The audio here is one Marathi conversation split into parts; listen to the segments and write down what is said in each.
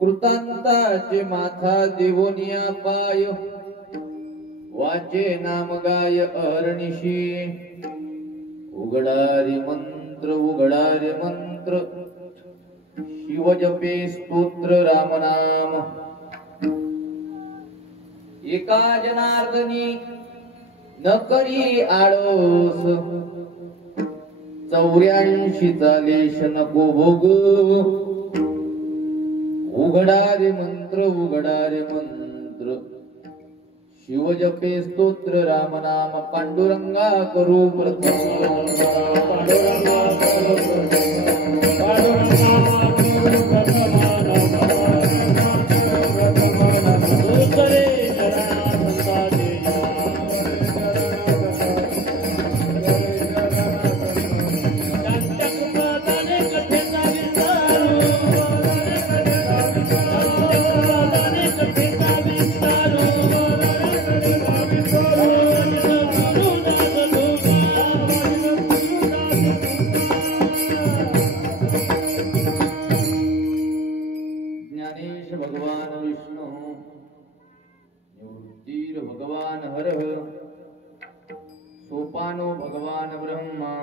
कृतांताचे माथा देवोनिया पाय वाचे नाम गाय अहर्निशी उघडारे मंत्र शिव जपे स्तोत्र राम नाम एका जनार्दनी न करी आळस 84 लेश नको भोग उघडारे मंत्र शिव जपे स्तोत्र राम नाम पांडुरंगा करू भगवान हरः सोपानो भगवान ब्रह्मा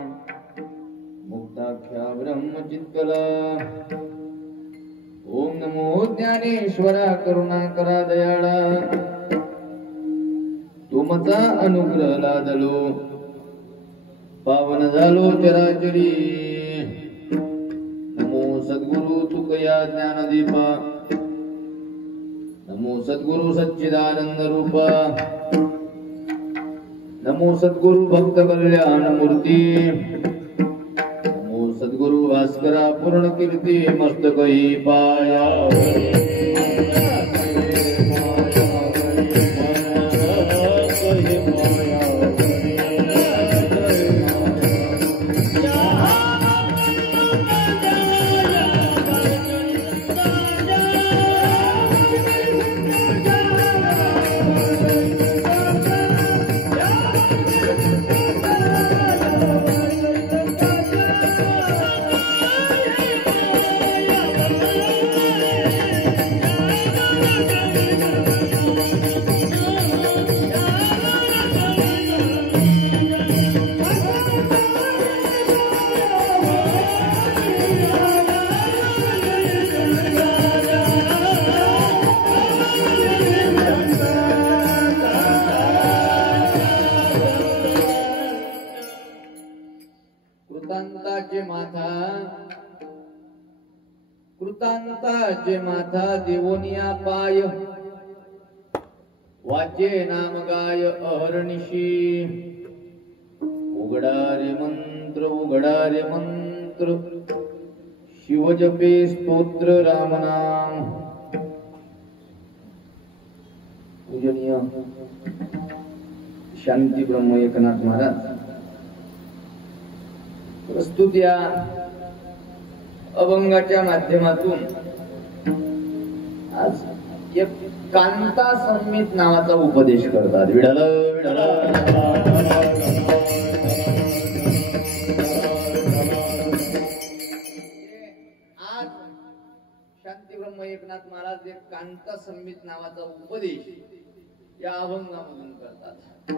मुक्ताख्या ब्रह्मचित्कला ओम नमो ज्ञानेश्वरा करुणाकरा दयाळा तुमचा अनुग्रह लादलो पावन झालो चराचरी नमो सद्गुरु तुकया ज्ञानदीपा नमो सद्गुरु सच्चिदानंद रूपा नमो सद्गुरु भक्त कल्याण मूर्ती नमो सद्गुरु भास्करा पूर्ण कीर्ती मस्तक ही पाया कृतांताचे माथा देवोनिया पाय वाचे नाम गाय अहर्निशी उघडा रे मंत्र शिव जपे स्तोत्र रामनाम पूजनीय शांती ब्रह्म एकनाथ महाराज प्रस्तुत या अभंगाच्या माध्यमातून आज एक कांता संमित नावाचा उपदेश करतात विठ्ठल विठ्ठल आज शांती ब्रह्म एकनाथ महाराज एक कांता संमित नावाचा उपदेश या अभंगामधून करतात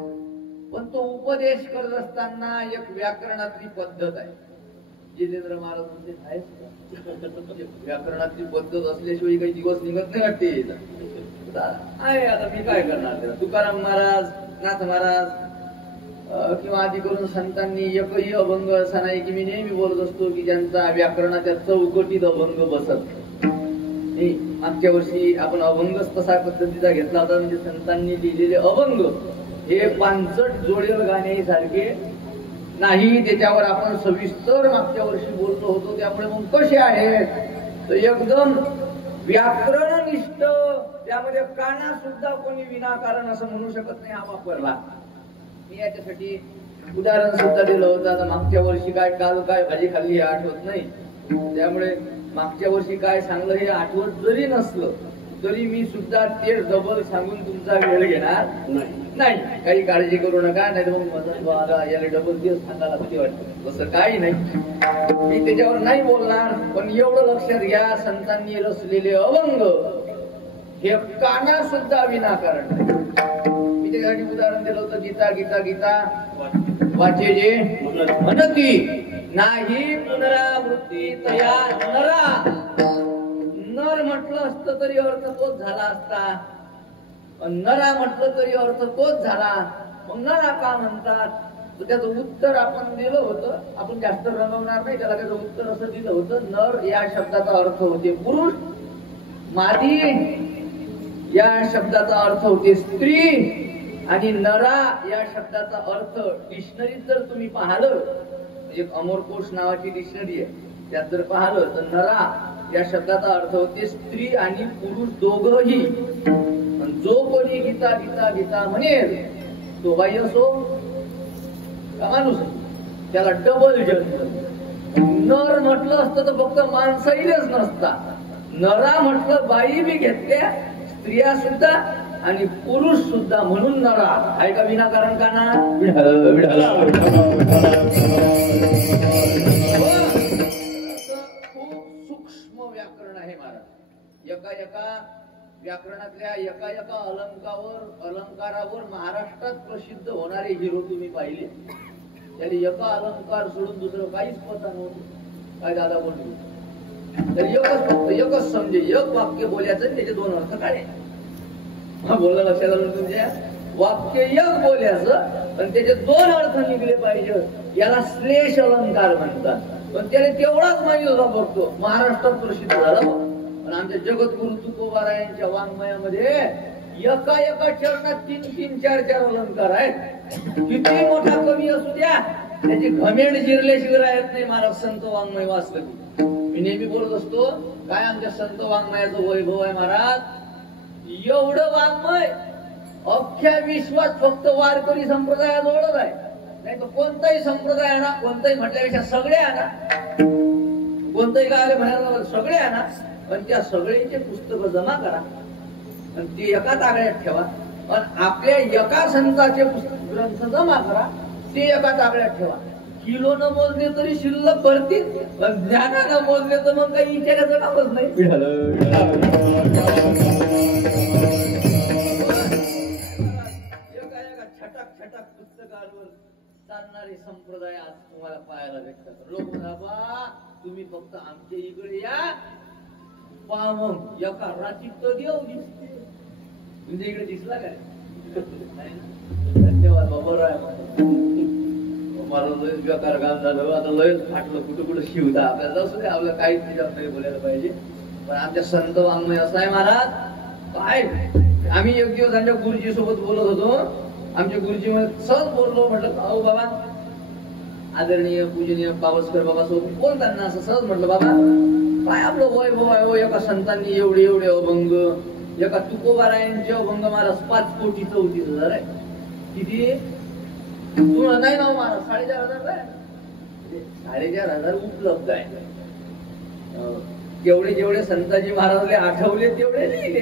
पण तो उपदेश करत असताना एक व्याकरणातली पद्धत आहे जितेंद्र महाराज म्हणजे व्याकरणातली पद्धत असल्याशिवाय काही दिवस निघत नाही वाटते आहे आता मी काय करणार तुकाराम महाराज नाथ महाराज किंवा आधी करून संतांनी एकही अभंग असा नाही की मी नेहमी बोलत असतो की ज्यांचा व्याकरणाच्या चौकटीत अभंग बसत नाही मागच्या वर्षी आपण अभंगच तसा पद्धतीचा घेतला होता म्हणजे संतांनी लिहिलेले अभंग हे 65 जोडेल गाण्यासारखे नाही त्याच्यावर आपण सविस्तर मागच्या वर्षी बोललो होतो त्यामुळे मग कसे आहेत तर एकदम व्याकरणनिष्ठ त्यामध्ये काना सुद्धा कोणी विनाकारण असं म्हणू शकत नाही हा वापरला मी याच्यासाठी उदाहरण सुद्धा दिलं होतं आता मागच्या वर्षी काय काल काय भाजी खाल्ली हे आठवत नाही त्यामुळे मागच्या वर्षी काय सांगलं हे आठवत जरी नसलं तरी मी सुद्धा ते डबल सांगून तुमचा वेळ घेणार नाही काही काळजी करू नका नाही तर मग याला डबल दिवस सांगायला भीती वाटते तसं काही नाही मी त्याच्यावर नाही बोलणार पण एवढं लक्षात घ्या संतांनी रचलेले अभंग हे काना सुद्धा विनाकारण मी त्यासाठी उदाहरण दिलं होतं गीता गीता गीता वाचे जे म्हणती नाही पुनरावृत्ती तया नरा नर म्हटलं असतं तरी अर्थ तोच झाला असता नरा म्हटलं तरी अर्थ तोच झाला मग नरा का म्हणतात त्याचं उत्तर आपण दिलं होतं आपण जास्त रंगवणार नाही त्याला त्याचं उत्तर असं दिलं होतं नर या शब्दाचा अर्थ होते पुरुष मादी या शब्दाचा अर्थ होते स्त्री आणि नरा या शब्दाचा अर्थ डिक्शनरीत जर तुम्ही पाहिलं एक अमरकोश नावाची डिक्शनरी आहे त्यात जर पाहिलं तर नरा या शब्दाचा अर्थ होते स्त्री आणि पुरुष दोघही जो कोणी गीता गीता गीता म्हणेल तो बाई असो का माणूस त्याला डबल जन्म नर म्हटलं असतं तर फक्त माणसाईच नसता नरा म्हटलं बाई बी घेतल्या स्त्रिया सुद्धा आणि पुरुष सुद्धा म्हणून नरा आहे का विनाकारण का ना खूप सूक्ष्म व्याकरण आहे महाराज एका एका व्याकरणातल्या एका एका अलंकारावर महाराष्ट्रात प्रसिद्ध होणारे हिरो तुम्ही पाहिले. त्याने एका अलंकार सोडून दुसरं काहीच पता नव्हतं. काय दादा बोलले तर एकच समजे, एक वाक्य बोलायचं त्याचे दोन अर्थ काढे. बोलणं लक्षात आलं तुमच्या? वाक्य एक बोलायचं पण त्याचे दोन अर्थ निघले पाहिजे. याला श्लेष अलंकार म्हणतात. पण त्याने तेवढाच माहिती होता बघतो महाराष्ट्रात प्रसिद्ध झाला. पण आमच्या जगद्गुरु तुकोबारायांच्या वाङ्मयामध्ये एका एका चरणात 3-3, 4-4 अलंकार आहेत. किती मोठा कवी असू द्या त्याची घमेंड जिरल्याशिवाय राहत नाही महाराज संत वाङ्मय वाचलं की. मी नेहमी बोलत असतो काय आमच्या संत वाङ्मयाचं वैभव आहे महाराज. एवढं वाङ्मय अख्ख्या विश्वात फक्त वारकरी संप्रदायाजवळच आहे. नाही तर कोणताही संप्रदाय आणा, कोणताही म्हटल्यापेक्षा सगळे आणा, कोणताही गावाला म्हणायला सगळे आणा, पण त्या सगळ्यांचे पुस्तकं जमा करा आणि ते एका तागड्यात ठेवा. पण आपल्या एका संतांचे ग्रंथ जमा करा, ते एका तागड्यात ठेवा. किलो न मोजले तरी शिल्लक भरतील, पण ज्ञानानं मोजले तर मग काही विचारायचं कामच नाही. छटाक पुस्तकांवर चालणारे संप्रदाय आज तुम्हाला पाहायला भेटतात. लोक म्हणा तुम्ही फक्त आमच्या इकडे या पहा, मग एका रात्रीत तर देव दिसते. तुमच्या इकडे दिसला काय? धन्यवाद बाबा. मला लयच बेकार काम झालं, आता लयच फाटलं, कुठं कुठं शिवता आपल्याला. असू दे, आपल्याला काहीच त्याच्यावर बोलायला पाहिजे. पण आमच्या संत वाङ्मय असं आहे महाराज. काय आम्ही एक दिवस आमच्या गुरुजी सोबत बोलत होतो. आमच्या गुरुजी मध्ये सहज बोललो, म्हटलं अहो बाबा आदरणीय पूजनीय पावसकर बाबा सोबत बोलताना असं सहज म्हटलं बाबा काय आपलं वैभव आहे हो. एका संतांनी एवढे एवढे अभंग, एका तुकोबारायांचे अभंग महाराज 5,34,000 आहे. किती नाही ना महाराज? 4,500 आहे. 4,500 उपलब्ध आहे. जेवढे संताजी महाराजले आठवले तेवढे लिहिले.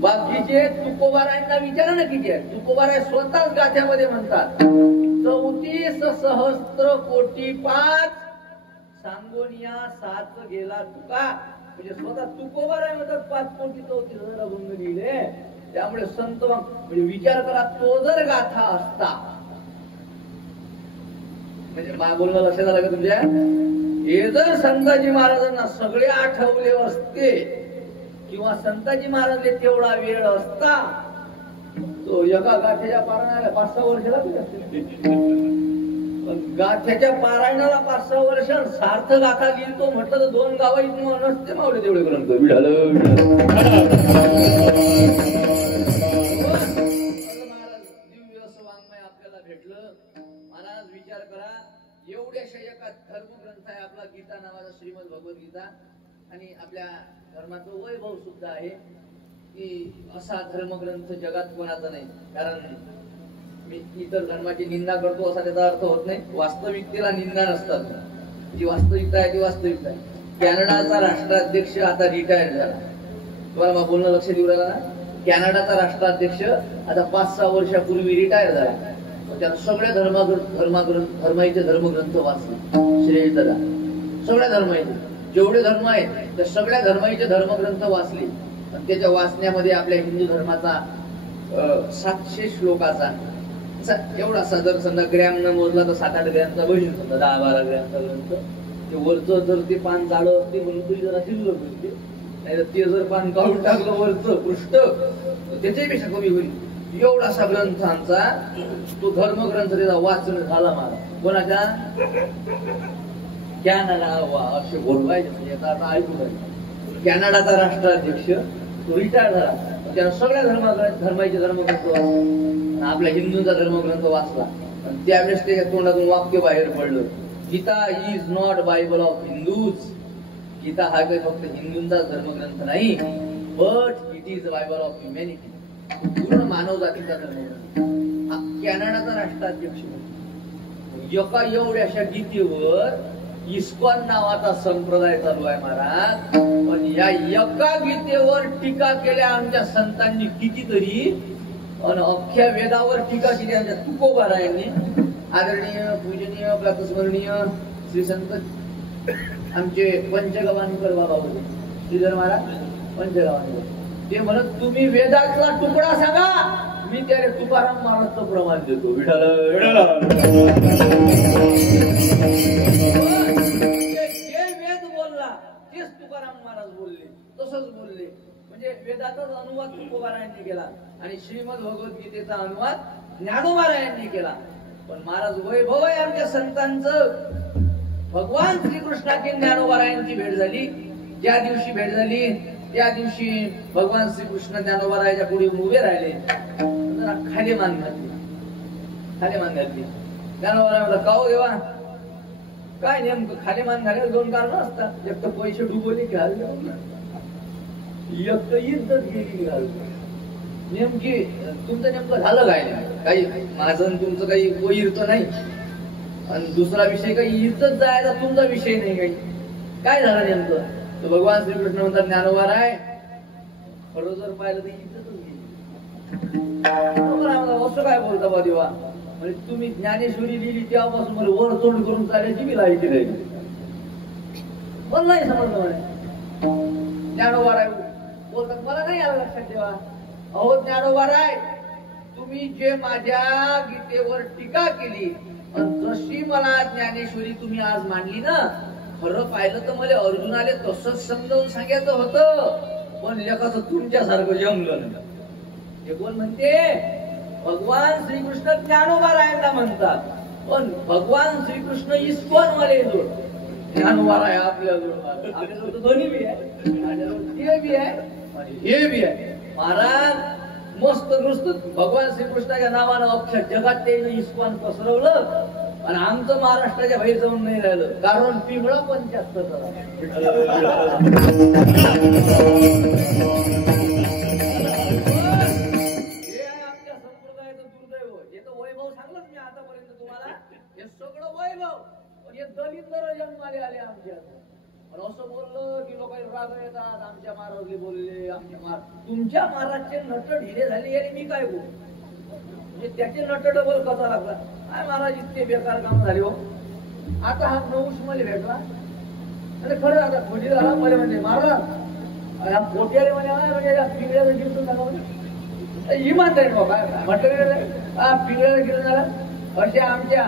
बाकीचे तुकोबारायांना विचारा ना किती आहे. तुकोबाराय स्वतःच गाथ्यामध्ये म्हणतात 34,000,00,000,5 सांगोनिया 7 गेला तुका. म्हणजे स्वतः तुकोबाराय म्हणतात 5,34,000 अभंग लिहिले. त्यामुळे संत म्हणजे विचार करा, तो जर गाथा असता म्हणजे बोलणं लक्षात आलं का तुमच्या? हे जर संताजी महाराजांना सगळे आठवले असते किंवा संताजी महाराजले तेवढा वेळ असता तो एका गाथ्याच्या पारायणाला 5-6 वर्ष लागले. गाथ्याच्या पारायणाला 5-6 वर्ष सार्थ गाथा लिहितो म्हटलं तर 2 गावात नसते मावले तेवढे ग्रंथ. दिव्य असं वाङ्मय आपल्याला भेटलं महाराज. विचार करा, एवढ्याशा एका धर्मग्रंथ आहे आपला गीता नावाचा, श्रीमद भगवद्गीता. आणि आपल्या धर्माचं वैभव सुद्धा आहे की असा धर्मग्रंथ जगात कोणाचा नाही. कारण मी इतर धर्माची निंदा करतो असा त्याचा अर्थ होत नाही. वास्तविकतेला निंदा नसतात. जी वास्तविकता आहे ती वास्तविकता आहे. कॅनडाचा राष्ट्राध्यक्ष आता रिटायर झाला. तुम्हाला मग बोलणं लक्ष देऊ राहिला ना? कॅनडाचा राष्ट्राध्यक्ष आता 5-6 वर्षापूर्वी रिटायर झाला. त्यानं सगळ्या धर्माचे धर्मग्रंथ वाचले. श्रेय दादा सगळ्या धर्माचे जेवढे धर्म आहेत त्या सगळ्या धर्माचे धर्मग्रंथ वाचले. त्याच्या वाचण्यामध्ये आपल्या हिंदू धर्माचा 700 श्लोकाचा एवढा साधारण समजा ग्रॅम न मोजला तर 7-8 ग्रॅमचा बहीण होता. 10-12 ग्रॅमचा ग्रंथ. ते वरचं जर ते पान जाडं असते म्हणून तरी जरा शिल्लक होते. नाही तर ते जर पान काढून टाकलं वरचं पृष्ठ त्याच्यापेक्षा कमी होईल. एवढासा ग्रंथांचा तो धर्मग्रंथ त्याचा वाचन झाला मला. कोणाच्या? कॅनडा. असे बोलवायचे आता ऐकू. कॅनडाचा राष्ट्राध्यक्ष तो रिटायर झाला. त्यानं सगळ्या धर्माचे धर्मग्रंथ वाचले. आपल्या हिंदूंचा धर्मग्रंथ वाचला. आणि त्यावेळेस त्याच्या तोंडातून वाक्य बाहेर पडलं, Gita is not Bible of Hindus. Gita हा काही फक्त हिंदूंचा धर्मग्रंथ नाही, but it is Bible of humanity. पूर्ण मानव जातीचा धर्मग्रंथ. हा कॅनडाचा राष्ट्राध्यक्ष. एका एवढ्याशा गीतेवर इस्कॉन नावाचा संप्रदाय चालू आहे महाराज. पण या एका गीतेवर टीका केल्या आमच्या संतांनी कितीतरी. आणि अख्ख्या वेदावर टीका केली आमच्या तुकोबारायांनी. आदरणीय पूजनीय प्रातस्मरणीय श्री संत आमचे पंचगवानकर बाबा होते, श्रीधर महाराज. पंचगावाने ते म्हणत तुम्ही वेदातला तुकडा सांगा, मी त्याला तुकाराम महाराजचं प्रमाण देतो. विठाल जे वेद बोलला तेच तुकाराम महाराज बोलले, तसंच बोलले. म्हणजे वेदाचाच अनुवाद तुकोबारायांनी केला आणि श्रीमद भगवद्गीतेचा अनुवाद ज्ञानोबारायांनी केला. पण महाराज वैभव आहे आमच्या संतांचं. भगवान श्रीकृष्णाची ज्ञानोबारायांची भेट झाली. ज्या दिवशी भेट झाली त्या दिवशी भगवान श्रीकृष्ण ज्ञानोबारायाच्या पुढे उभे राहिले. खाली मान घातली, खाली मान घातली. ज्ञानोबाराय म्हणला, का हो देवा, काय नेमकं खाली मान घालायला दोन कारण असतात. एक तर पैसे डुबवले की घालले, एक तर इज्जत गेली घालले. नेमकी तुमचं नेमकं झालं काय? काही माझं तुमचं काही वैर तर नाही, आणि दुसरा विषय काही इज्जत जायचा तुमचा विषय नाही. काही काय झालं नेमकं? तर भगवान श्रीकृष्ण म्हणतात, ज्ञानोबाराय खरं जर पाहिलं तर इज्जतच गेली. असं काय बोलता बा देवा? म्हणजे तुम्ही ज्ञानेश्वरी लिहिली तेव्हापासून मला वर तोंड करून चालायची मी लायकी राहिली. मला नाही समजलं म्हणे. ज्ञानोबाराय बोलतात, मला नाही आलं लक्षात ठेवा. अहो ज्ञानोबाराय, तुम्ही जे माझ्या गीतेवर टीका केली जशी मला ज्ञानेश्वरी तुम्ही आज मांडली ना, खरं पाहिलं तर मला अर्जुनाले तसंच समजावून सांगायचं होतं, पण एकाच तुमच्यासारखं जमलं नाही. हे कोण म्हणते? भगवान श्रीकृष्ण ज्ञानोबारायांना म्हणतात, पण भगवान श्रीकृष्ण इस्कॉन वाले ज्ञानोबाराय आपल्याजवळ दोन्ही बी आहे, ते बी आहे आणि हे बी आहे. महाराज मस्त नुसतं भगवान श्रीकृष्णाच्या नावानं अख्ख्या जगात ते इस्कॉन पसरवलं आणि आमचं महाराष्ट्राच्या बाहेर जाऊन नाही राहिलं, कारण पिंगळा 75 आमच्या संप्रदायाचं दुर्दैव. हे तर वैभव सांगलंच मी आतापर्यंत तुम्हाला, हे सगळं वैभव, पण हे दलिंदर जन्माले आले आमच्या. पण असं बोललं की लोक राग येतात, आमच्या महाराजले बोलले, आमच्या तुमच्या महाराजचे नट ढिले झाले आणि मी काय बोलू? म्हणजे त्याचे नट डबल कसा लागला? काय महाराज इतके बेकार काम झाले हो. आता हा नवस मला भेटला आणि खरं आता खोटी झाला मला म्हणजे महाराज पोट्याले म्हणजे पिंगळ्याला गिरतो झाला इमानदारी काय म्हटलं पिंगळ्याला गिरून झाला. असे आमच्या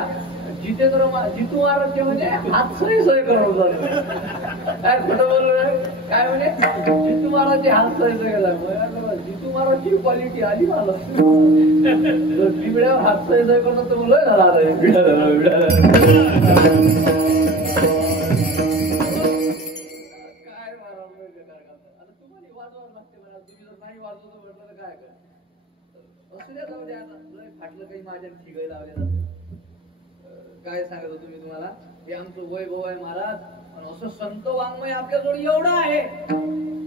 जितेंद्र जितू महाराज म्हणजे हात सोय करत काय खोटं बोललो काय म्हणे? जितू महाराजचे हात सोय गेला. जितू महाराजची क्वालिटी आली मला पिंगळ्यावर हात सोय करतो तर बोलय झाला. काय आता तुम्हाला वाजवावं लागते मला. तुम्ही जर नाही वाजवतो म्हटलं तर काय कर असू द्या, जाऊ द्या. फाटलं काही माझ्या ठिकाणी लावले जाते. काय सांगत होतो मी तुम्हाला? हे आमचं वैभव आहे महाराज. आणि असं संत वाङ्मय आपल्याजवळ एवढं आहे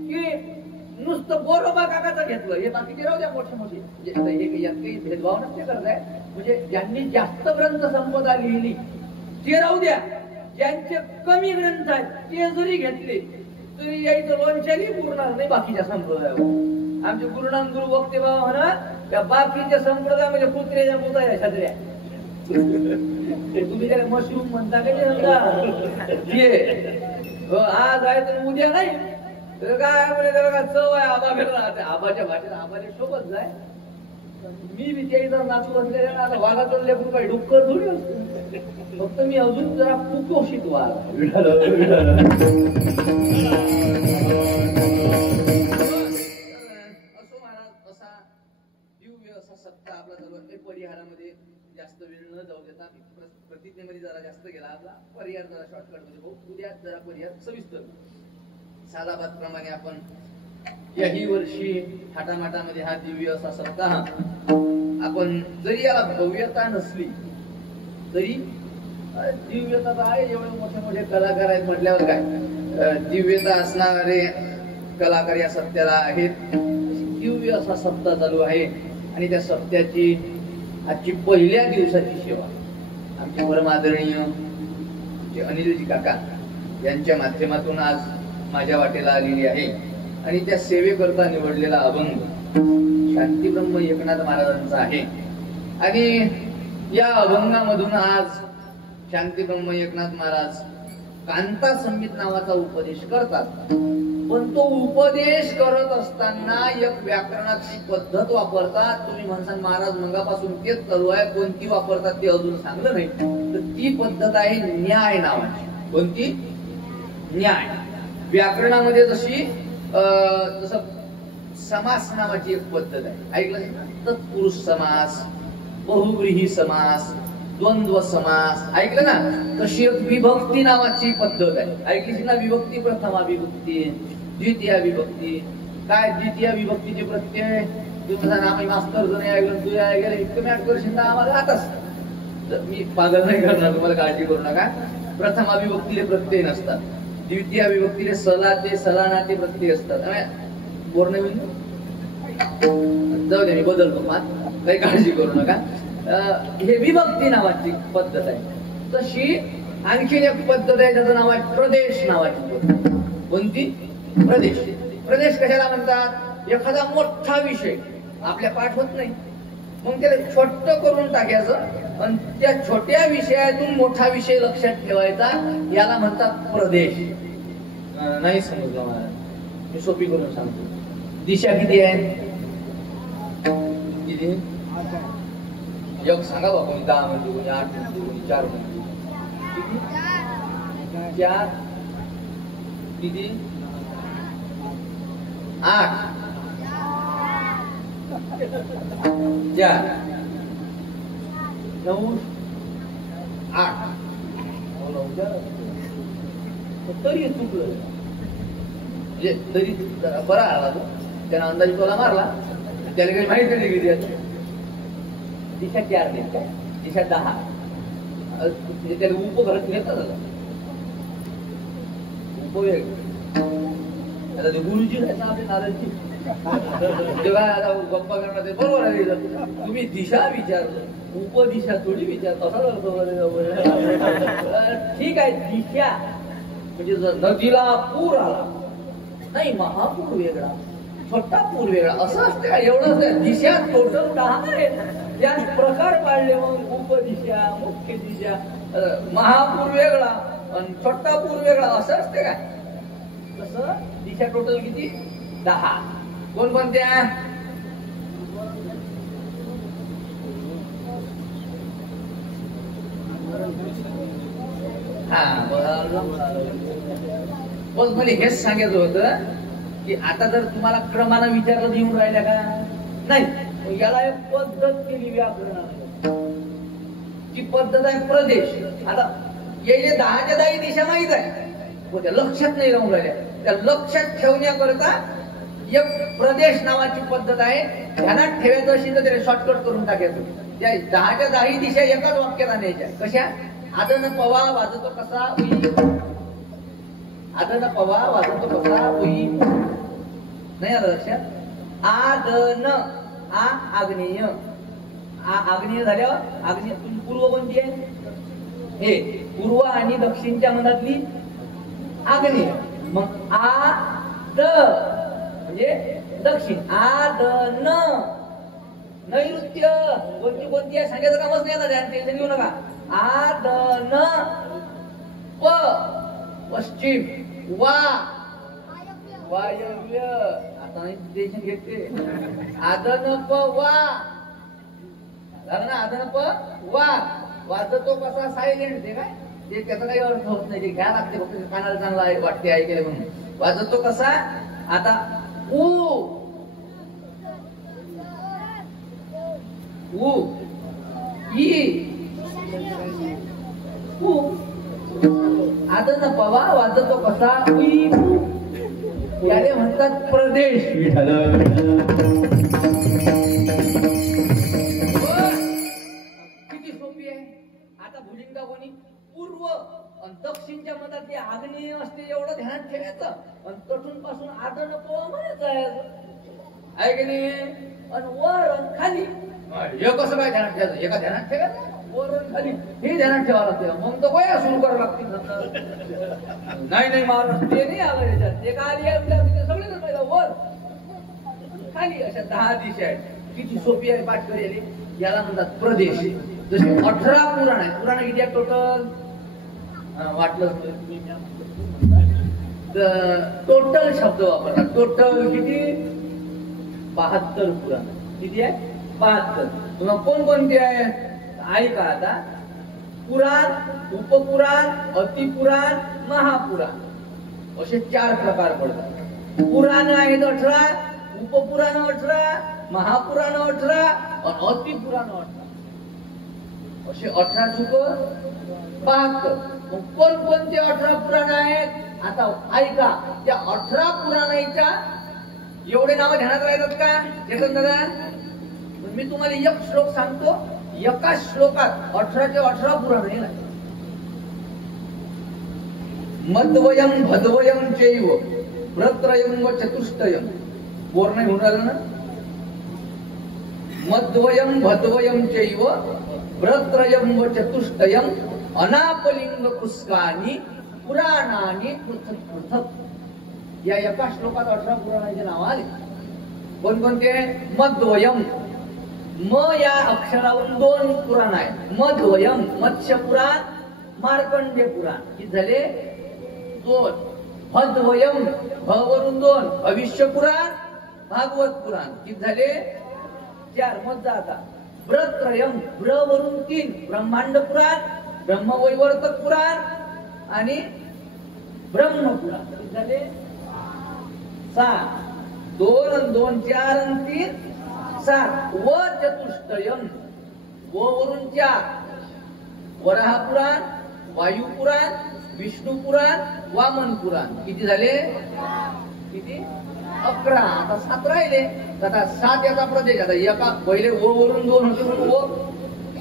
की नुसतं गोरोबा काकाचं घेतलं, हे बाकीचे राहू द्या मोठे मोठे. यात काही भेदभाव नसते करताय. म्हणजे ज्यांनी जास्त ग्रंथ संपदा लिहिली ते राहू द्या, ज्यांचे कमी ग्रंथ आहेत ते जरी घेतले तरी यायचं लोणच्याही पुरणार नाही बाकीच्या संप्रदायावर. आमचे गुरुनाम गुरु वक्ते बाबा म्हणा, त्या बाकीच्या संप्रदाय म्हणजे कुत्र्याच्या पुतळ्या छत्र्या. तुम्ही त्याला मशरूम म्हणता का? आज आहे तर उद्या नाही तर काय म्हणजे त्याला चव आहे. आबा राहते आबाच्या भाषेत आबाच्या सोबत जाय. मी बी त्या नाचू असलेल्या आता वाघाचं लेकरू काही डुक्कर थोडी असतो. फक्त मी अजून जरा कुपोषित वाघ. असो महाराज, असा दिव्य असा सत्ता आपला चालू आहे. परिहारामध्ये जास्त वेळ न जाऊ देता प्रतिज्ञेमध्ये जरा जास्त गेला आपला. परिहार जरा शॉर्टकट मध्ये भाऊ, उद्या जरा परिहार सविस्तर सालाबाद प्रमाणे आपण याही वर्षी थाटामाटामध्ये हा दिव्य असा सप्ताह आपण जरी याला भव्यता नसली तरी दिव्यता तर आहे. एवढे मोठे मोठे कलाकार आहेत म्हटल्यावर काय दिव्यता असणारे कलाकार या सप्त्याला आहेत. दिव्य असा सप्ताह चालू आहे आणि त्या सप्त्याची आजची पहिल्या दिवसाची सेवा आमचे परम आदरणीय अनिलजी काका यांच्या माध्यमातून आज माझ्या वाटेला आलेली आहे. आणि त्या सेवेकरता निवडलेला अभंग शांतीब्रह्म एकनाथ महाराजांचा आहे. आणि या अभंगामधून आज शांतीब्रह्म एकनाथ महाराज कांता संहित नावाचा उपदेश करतात. पण तो उपदेश करत असताना एक व्याकरणाची पद्धत वापरतात. तुम्ही म्हणसान महाराज मंगापासून तेच चालू आहे, कोणती वापरतात ते अजून सांगलं नाही. तर ती पद्धत आहे न्याय नावाची. कोणती? न्याय. व्याकरणामध्ये जशी जसं समास नावाची एक पद्धत आहे, ऐकलं? तत्पुरुष समास, बहुव्रीही समास, द्वंद्व समास, ऐकलं ना? तशी एक विभक्ती नावाची पद्धत आहे, ऐकलीच ना? विभक्ती, प्रथमा विभक्ती, द्वितीय विभक्ती. काय द्वितीय विभक्तीचे प्रत्यय? तुम्ही आम्ही मास्तर जण ऐकलं, तू ऐकलं, इतकं मॅट करशील ना आम्हाला आताच. तर मी पागल नाही करणार, तुम्हाला काळजी करू नका. प्रथमा विभक्तीले प्रत्यय नसतात, द्वितीय विभक्तीले सलाते सलानाते प्रत्यय असतात. बोर नाही जाऊ दे, मी बदलतो, काही काळजी करू नका. हे विभक्ती नावाची पद्धत आहे. तशी आणखीन एक पद्धत आहे, त्याचं नाव आहे प्रदेश नावाची पद्धत. कोणती? प्रदेश. प्रदेश कशाला म्हणतात? एखादा मोठा विषय आपल्या पाठ होत नाही, मग त्याला छोट करून टाकायचं आणि त्या छोट्या विषयातून मोठा विषय लक्षात ठेवायचा, याला म्हणतात प्रदेश. नाही समजलं मला, मी सोपी करून सांगतो. दिशा किती आहे? किती? एक सांगा बा, कोणी 10 म्हणते, कोणी 8 म्हणते, कोणी 4 म्हणते. किती? 4. किती? 8. 4 9 8. तरी चुकलं, तरी बरा आला तो. त्यानं अंदाज टोला मारला, त्याला काही माहिती नाही किती. दिशा 4 नाही काय, दिशा 10. त्याला उपघरत घेतला जाता उपयोग. आता ते गुरुजी नाही आपले नारायणजी जेव्हा आता गप्पा करणार ते बरोबर आहे. तुम्ही दिशा विचारलं, उपदिशा थोडी विचार, तसा ठीक आहे. दिशा म्हणजे जर नदीला पूर आला नाही, महापूर वेगळा, छोटा पूर वेगळा, असं असते का? एवढं दिशा टोटल 10 आहे. त्यात प्रकार पाडले, मग उपदिशा, मुख्य दिशा, महापूर वेगळा आणि छोटा पूर वेगळा, असं असते का? तसं दिशा टोटल किती? 10. कोणकोणत्या? बस मला हेच सांगायचं होतं की आता जर तुम्हाला क्रमानं विचारलं येऊन राहिल्या का नाही, याला एक पद्धत केली व्याकरणाने. जी पद्धत आहे प्रदेश. आता यायले 10च्या 10 दिशा माहित आहे, त्या लक्षात नाही राहून राहिल्या. त्या लक्षात ठेवण्याकरता एक प्रदेश नावाची पद्धत आहे. ध्यानात ठेवायचं असेल तर त्याला शॉर्टकट करून टाकायचं. त्या 10च्या 10 दिशा एकाच वाक्यात आणायच्या. कशा? आदन पवा वाजतो कसा उई, आदन पवा वाजतो कसा उई. नाही आलं लक्षात? आदन आ आग्नेय, आग्नेय झाल्यावर आग्नेय पूर्व कोणती आहे? हे पूर्व आणि दक्षिणच्या मधातली आग्नेय. मग आ द म्हणजे दक्षिण. आदन नैऋत्य कोणती कोणती आहे सांगायचं कामच नाही. आता टेन्शन घेऊ नका. आदन प पश्चिम, वा वायव्य. आता टेन्शन घेते. आदन प वा झालं ना? आदन प वा. वाजतो कसा सायलेंट ते काय ते त्याचा काही अर्थ होत नाही, ते घ्या लागते फक्त कानाला चांगला आहे वाटते ऐकले म्हणून. वाजतो कसा? आता उ उ ई उ. आदन पवा वाजतो कसा उई, याले म्हणतात प्रदेश. किती सोपी आहे. आता भुलिंगा कोणी? पूर्व आणि दक्षिणच्या मधातली आग्नेय असते, एवढं ध्यानात ठेवायचं. आणि तटून पासून आदन पवा म्हणायचं आहे की नाही? आणि वर आणि खाली हे कसं काय ध्यानात ठेवायचं? एका ध्यानात ठेवायचं, वर आणि खाली हे ध्यानात ठेवावं लागतं. मग तर गोया सुरू करावं लागतील. नाही महाराज ते नाही आलं याच्यात. ते का आली सगळे पाहिजे वर खाली, अशा 10 दिशा आहेत. किती सोपी आहे पाठ करायला. याला म्हणतात प्रदेश. जसे 18 पुराण आहे. पुराण किती आहे टोटल? वाटलं टोटल शब्द वापरतात. टोटल किती? 72 पुराण. किती आहे? 72. पुन्हा कोणकोणती आहे ऐका आता. पुराण, उपपुराण, अतिपुराण, महापुराण असे 4 प्रकार पडतात. पुराण आहेत 18, उपपुराण 18, महापुराण 18 आणि अतिपुराण 18 असे 18 चुक 72. कोणकोणते 18 पुराण आहेत? आता ऐका. त्या 18 पुराणाच्या एवढे नाव ध्यानात राहतात का चेतन दादा? मी तुम्हाला एक श्लोक सांगतो. एका श्लोकात 18चे 18 पुराण आहे. मद्वयम भद्वयम चैव प्रत्रयम व चतुष्टयम. बोर नाही होऊन राहिलं ना? मद्वयम भद्वयम चैव प्रत्रयम व चतुष्टयम अनापलिंग पुष्कानि पुराणानि पृथक पृथक. या एका श्लोकात 18 पुराणांचे नाव आले. कोणकोणते? मद्वयम. म या अक्षरावरून 2 पुराण आहेत. मद्वयम मत्स्य पुराण, मार्कंडेय पुराण. किती झाले? 2. भद्वयम भ वरून 2 भविष्य पुराण, भागवत पुराण. किती झाले? 4. मत आता. प्रत्रयम ब्र वरून 3 ब्रह्मांड पुराण, ब्रह्मवैवर्तक पुराण आणि ब्रह्मपुराण. किती झाले? 7. 2 आणि 2 4 आणि 3 7. व चतुष्टयम व वरून 4 वराह पुराण, वायू पुराण, विष्णू पुराण, वामन पुराण. किती झाले? किती? 11. आता 7 राहिले. आता 7 याचा प्रदेश. आता एका पहिले ओ वरून 2 होते म्हणून ओ.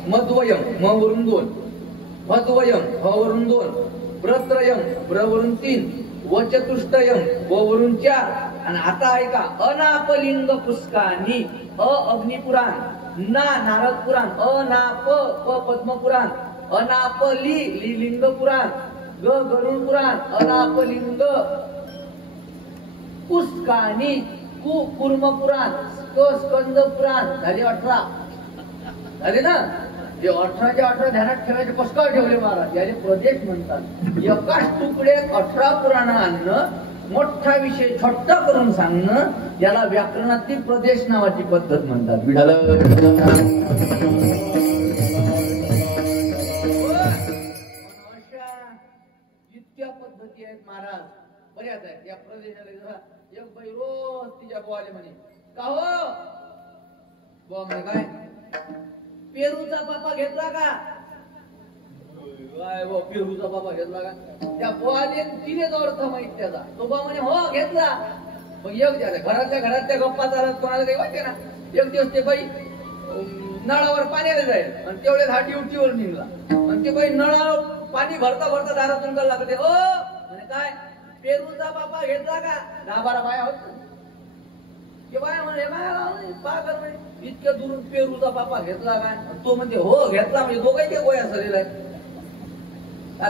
मद्वयम म वरून 2, भद्वयम भ वरून 2, प्रत्रयम ब्र वरून 3, व चतुष्टयम व वरून 4. आणि आता ऐका. अनापलिंग पुष्कानि अ अग्निपुराण, ना नारद पुराण, अनाप प पद्मपुराण, अनापली ली लिंग पुराण, ग गरुड पुराण, अनापलिंग पुष्कानि कु कुर्म पुराण, क स्कंद पुराण. झाले 18. झाले ना? जे 18च्या 18 ध्यानात ठेवायचे. कस काय ठेवले महाराज? याने प्रदेश म्हणतात. एकाच तुकड्यात 18 पुराण आणणं, मोठा विषय छोटा करून सांगणं, याला व्याकरणातील प्रदेश नावाची पद्धत म्हणतात. इतक्या पद्धती आहेत महाराज, बऱ्याच आहेत. या प्रदेशाला एक बाई रोज तिच्या बोवाले म्हणे, का हो बुवा म्हणे, काय पेरूचा पापा घेतला का? काय बुवा पेरूचा पापा घेतला का? त्या बोवाले तिनेच अर्थ माहित त्याचा. तो बा म्हणे हो घेतला. मग एक दिवस घरातल्या घरात त्या गप्पा चालत कोणाला काही वाटते ना. एक दिवस ते बाई नळावर पाण्याला जाईल आणि तेवढ्यात हा ड्युटीवर निघला. आणि ते बाई नळावर पाणी भरता भरता दारातून करायला लागते. ओ म्हणे काय पेरूचा पापा घेतला का? 10-12 बाया होत. ते बाया म्हणे पागल म्हणे इतक्या दुरून पेरूचा पापा घेतला काय? तो म्हणजे हो घेतला. म्हणजे दोघाही ते गोया सरीला आहे.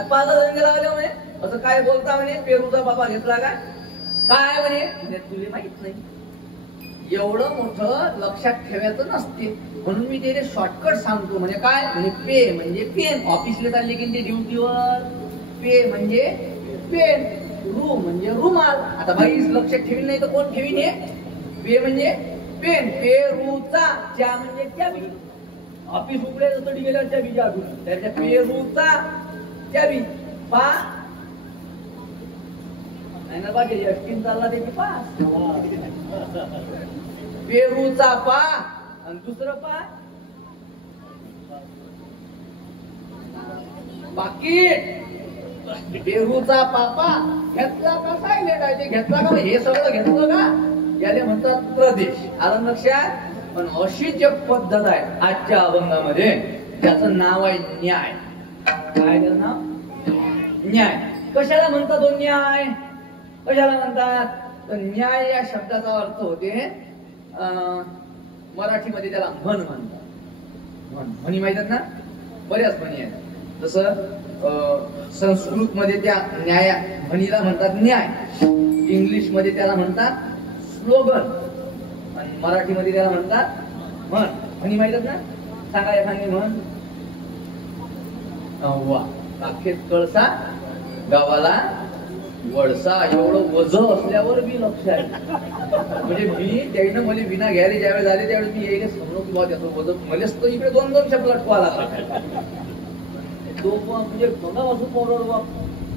पागल गेला म्हणे असं काय बोलता म्हणे पेरूचा पापा घेतला का? काय म्हणे तुला माहित नाही. एवढं मोठं लक्षात ठेवायचं नसते म्हणून मी ते शॉर्टकट सांगतो. म्हणजे काय? म्हणजे पे म्हणजे पेन. ऑफिसला चालले की ते ड्युटीवर. पे म्हणजे पेन, रू म्हणजे रुमाल. आता बाई लक्षात ठेवी नाही तर कोण ठेवीन हे? पे म्हणजे पेन, पेरूचा. च्या म्हणजे चाबी. ऑफिस उघडे तरी गेल्या चाबी जागून त्याच्या पेरूचा चाबी. पा नाही ना बाकी एसटीन चालला त्याची पास. पेरूचा पा आणि दुसरं पा पाकिट. पेरूचा पापा घेतला का? सायलेंट आहे ते. घेतला का? हे सगळं घेतलं का? याले म्हणतात प्रदेश. आलं लक्षात? पण अशीच एक पद्धत आहे आजच्या अभंगामध्ये, ज्याचं नाव आहे न्याय. काय त्याचं नाव? न्याय. कशाला म्हणतात तो न्याय? कशाला म्हणतात? तर न्याय या शब्दाचा अर्थ होते मराठीमध्ये त्याला म्हण म्हणतात. म्हणी माहितात ना? बऱ्याच म्हणी आहेत. जसं संस्कृत मध्ये त्या न्याय म्हणीला म्हणतात न्याय, इंग्लिश मध्ये त्याला म्हणतात स्लोगन आणि मराठीमध्ये त्याला म्हणतात म्हण. म्हणी माहितात ना? सांगा एखादी म्हण. वा अखेर कळसा गावाला वळसा एवढं वज असल्यावर मी लक्ष आहे. म्हणजे मी त्यानं मला विना घ्यायला ज्यावेळेस झाले त्यावेळेस मी येईल समजू किंवा त्याचं वजन मलाच तो इकडे 2-2 शब्द लटकवा लागला. तो म्हणजे मगापासून पोरवा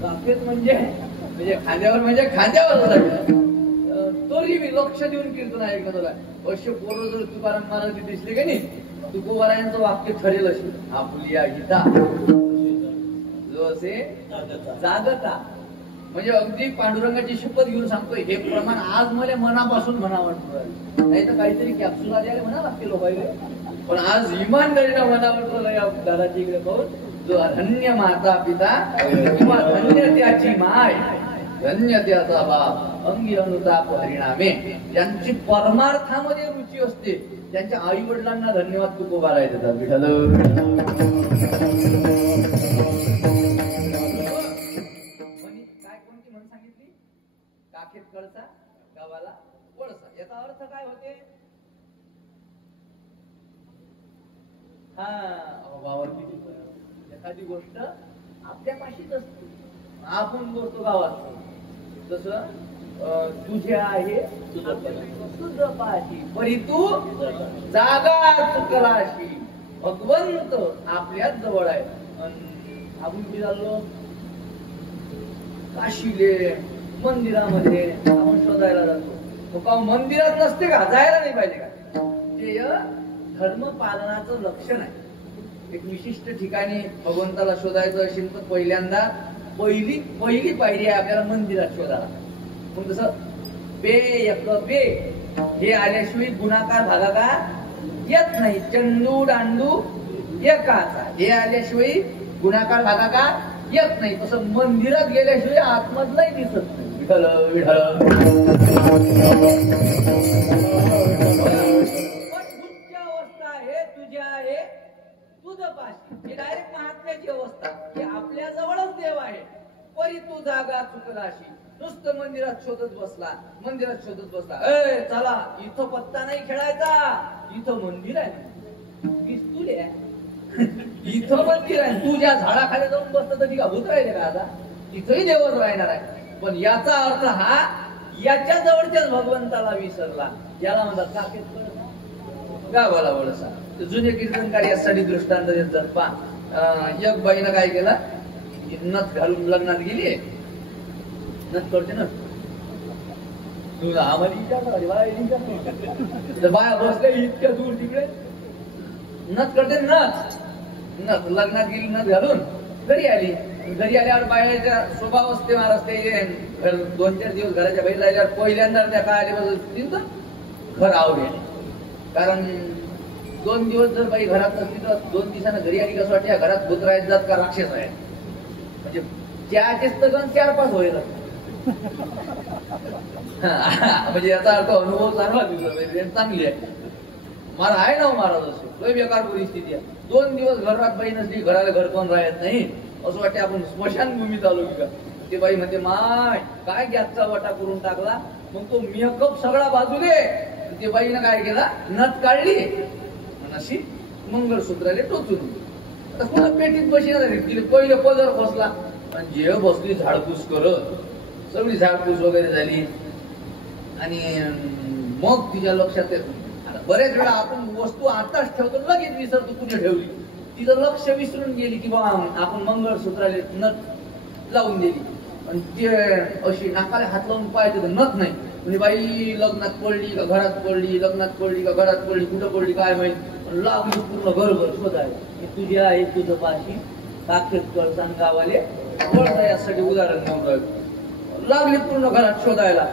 काखेत म्हणजे खांद्यावर तरी मी लक्ष देऊन कीर्तन ऐकत होता. असे पोरं जर तुकाराम महाराज दिसले का नाही, तुकोबारायांचं वाक्य ठरेल असे आपुलिया गीता जो असे जागता. म्हणजे अगदी पांडुरंगाची शपथ घेऊन सांगतोय हे प्रमाण आज मला मनापासून म्हणावं नाही तर काहीतरी कॅप्सूल आले म्हणा लागते लोकांना, पण आज इमानदारीनं म्हणावं या दादाची इकडे पाहून जो धन्य माता पिता किंवा धन्य त्याची माय धन्य त्याचा बाप अंगी अनुताप परिणामे ज्यांची परमार्थामध्ये रुची असते त्यांच्या आई वडिलांना धन्यवाद तुकोबाराय देतात. विठ्ठल काखेत कळसा गावाला वळसा. याचा अर्थ काय होते? एखादी गोष्ट आपल्या पाशीच असते, आपण बोलतो गावात तसं तुझे आहे तुझ पाशी परी तू जागा चुकलाशी. भगवंत आपल्याच जवळ आहे. आपण की झालो काशीले मंदिरामध्ये आपण शोधायला जातो. का मंदिरात नसते का? जायला नाही पाहिजे का? ते धर्म पालनाचं लक्षण आहे. एक विशिष्ट ठिकाणी भगवंताला शोधायचं असेल तर पहिल्यांदा पहिली पायरी आहे आपल्याला मंदिरात शोधायला. मग तसं बे हे आल्याशिवाय गुणाकार भागाकार येत नाही. चंडू दांडू एकाचा हे आल्याशिवाय गुणाकार भागाकार येत नाही. तसं मंदिरात गेल्याशिवाय आतमधलंही दिसत नाही. विठ्ठल विठ्ठल उच्च अवस्था आहे तुझ्या आहे तुझं पाशी. ही डायरेक्ट महात्म्याची अवस्था. हे आपल्या जवळच देव आहे. परी तू जागा चुकलाशी. नुसतं मंदिरात शोधत बसला ए चला इथं पत्ता नाही खेळायचा, इथं मंदिर आहे. तुले इथं मंदिर आहे. तू ज्या झाडाखाली जाऊन बसत तर ती का भूत राहिले का? आता तिथंही देवच राहणार आहे. पण याचा अर्थ हा याच्या जवळच्याच भगवंताला विसरला. याला म्हणतात काखेत कळसा गावाला वळसा. जुने कीर्तनकार यासाठी दृष्टांत देतात. पा एक बाईनं काय केला, नथ घालून लग्नात गेली. नथ करते ना बाया बसल्या इतक्या दूर तिकडे नथ करते. नथ लग्नात गेली नथ घालून घरी आल्यावर बायाच्या स्वभाव असते महाराज ते 2-4 दिवस घराच्या बाहेर राहिल्यावर पहिल्यांदा त्या काय आले घर आवडे. कारण 2 दिवस जर बाई घरात नसली तर 2 दिवसानं घरी आली कसं वाटतं घरात भूत राहत जात का राक्षस आहे. म्हणजे त्याचेच तर 4-5 होईल. म्हणजे याचा अर्थ अनुभव चांगली आहे. मला आहे ना महाराज असं लय बेकार परिस्थिती आहे. 2 दिवस घरात बाई नसली घराला घर कोण राहत नाही असं वाटते आपण स्मशानभूमीत आलो की का. ते बाई म्हणते माय काय गॅसचा वाटा करून टाकला. मग तो मेकअप सगळा बाजूले. ते बाईनं काय केला नथ काढली अशी मंगळसूत्राले टोचून आता पुन्हा पेटीत बशी तिला पहिले पदर बसला आणि जे बसली झाडपूस करत सगळी झाडपूस वगैरे झाली. आणि मग तिच्या लक्षात बरेच वेळा आपण वस्तू आताच ठेवतो लगेच विसरतो कुठे ठेवली. तिचं लक्ष विसरून गेली की बा आपण मंगळसूत्राले नथ लावून दिली आणि ते अशी नाकाला हात लावून पाहायचं तर नथ नाही. म्हणजे बाई लग्नात पडली का घरात पडली, लग्नात पडली का घरात पडली, कुठं पडली काय माहिती. लागली पूर्ण घरभर शोधायला. तुझे आहे तुझं पाशी काखेत कळसान गावाले वळसा. यासाठी उदाहरण म्हणून लागली पूर्ण घरात शोधायला.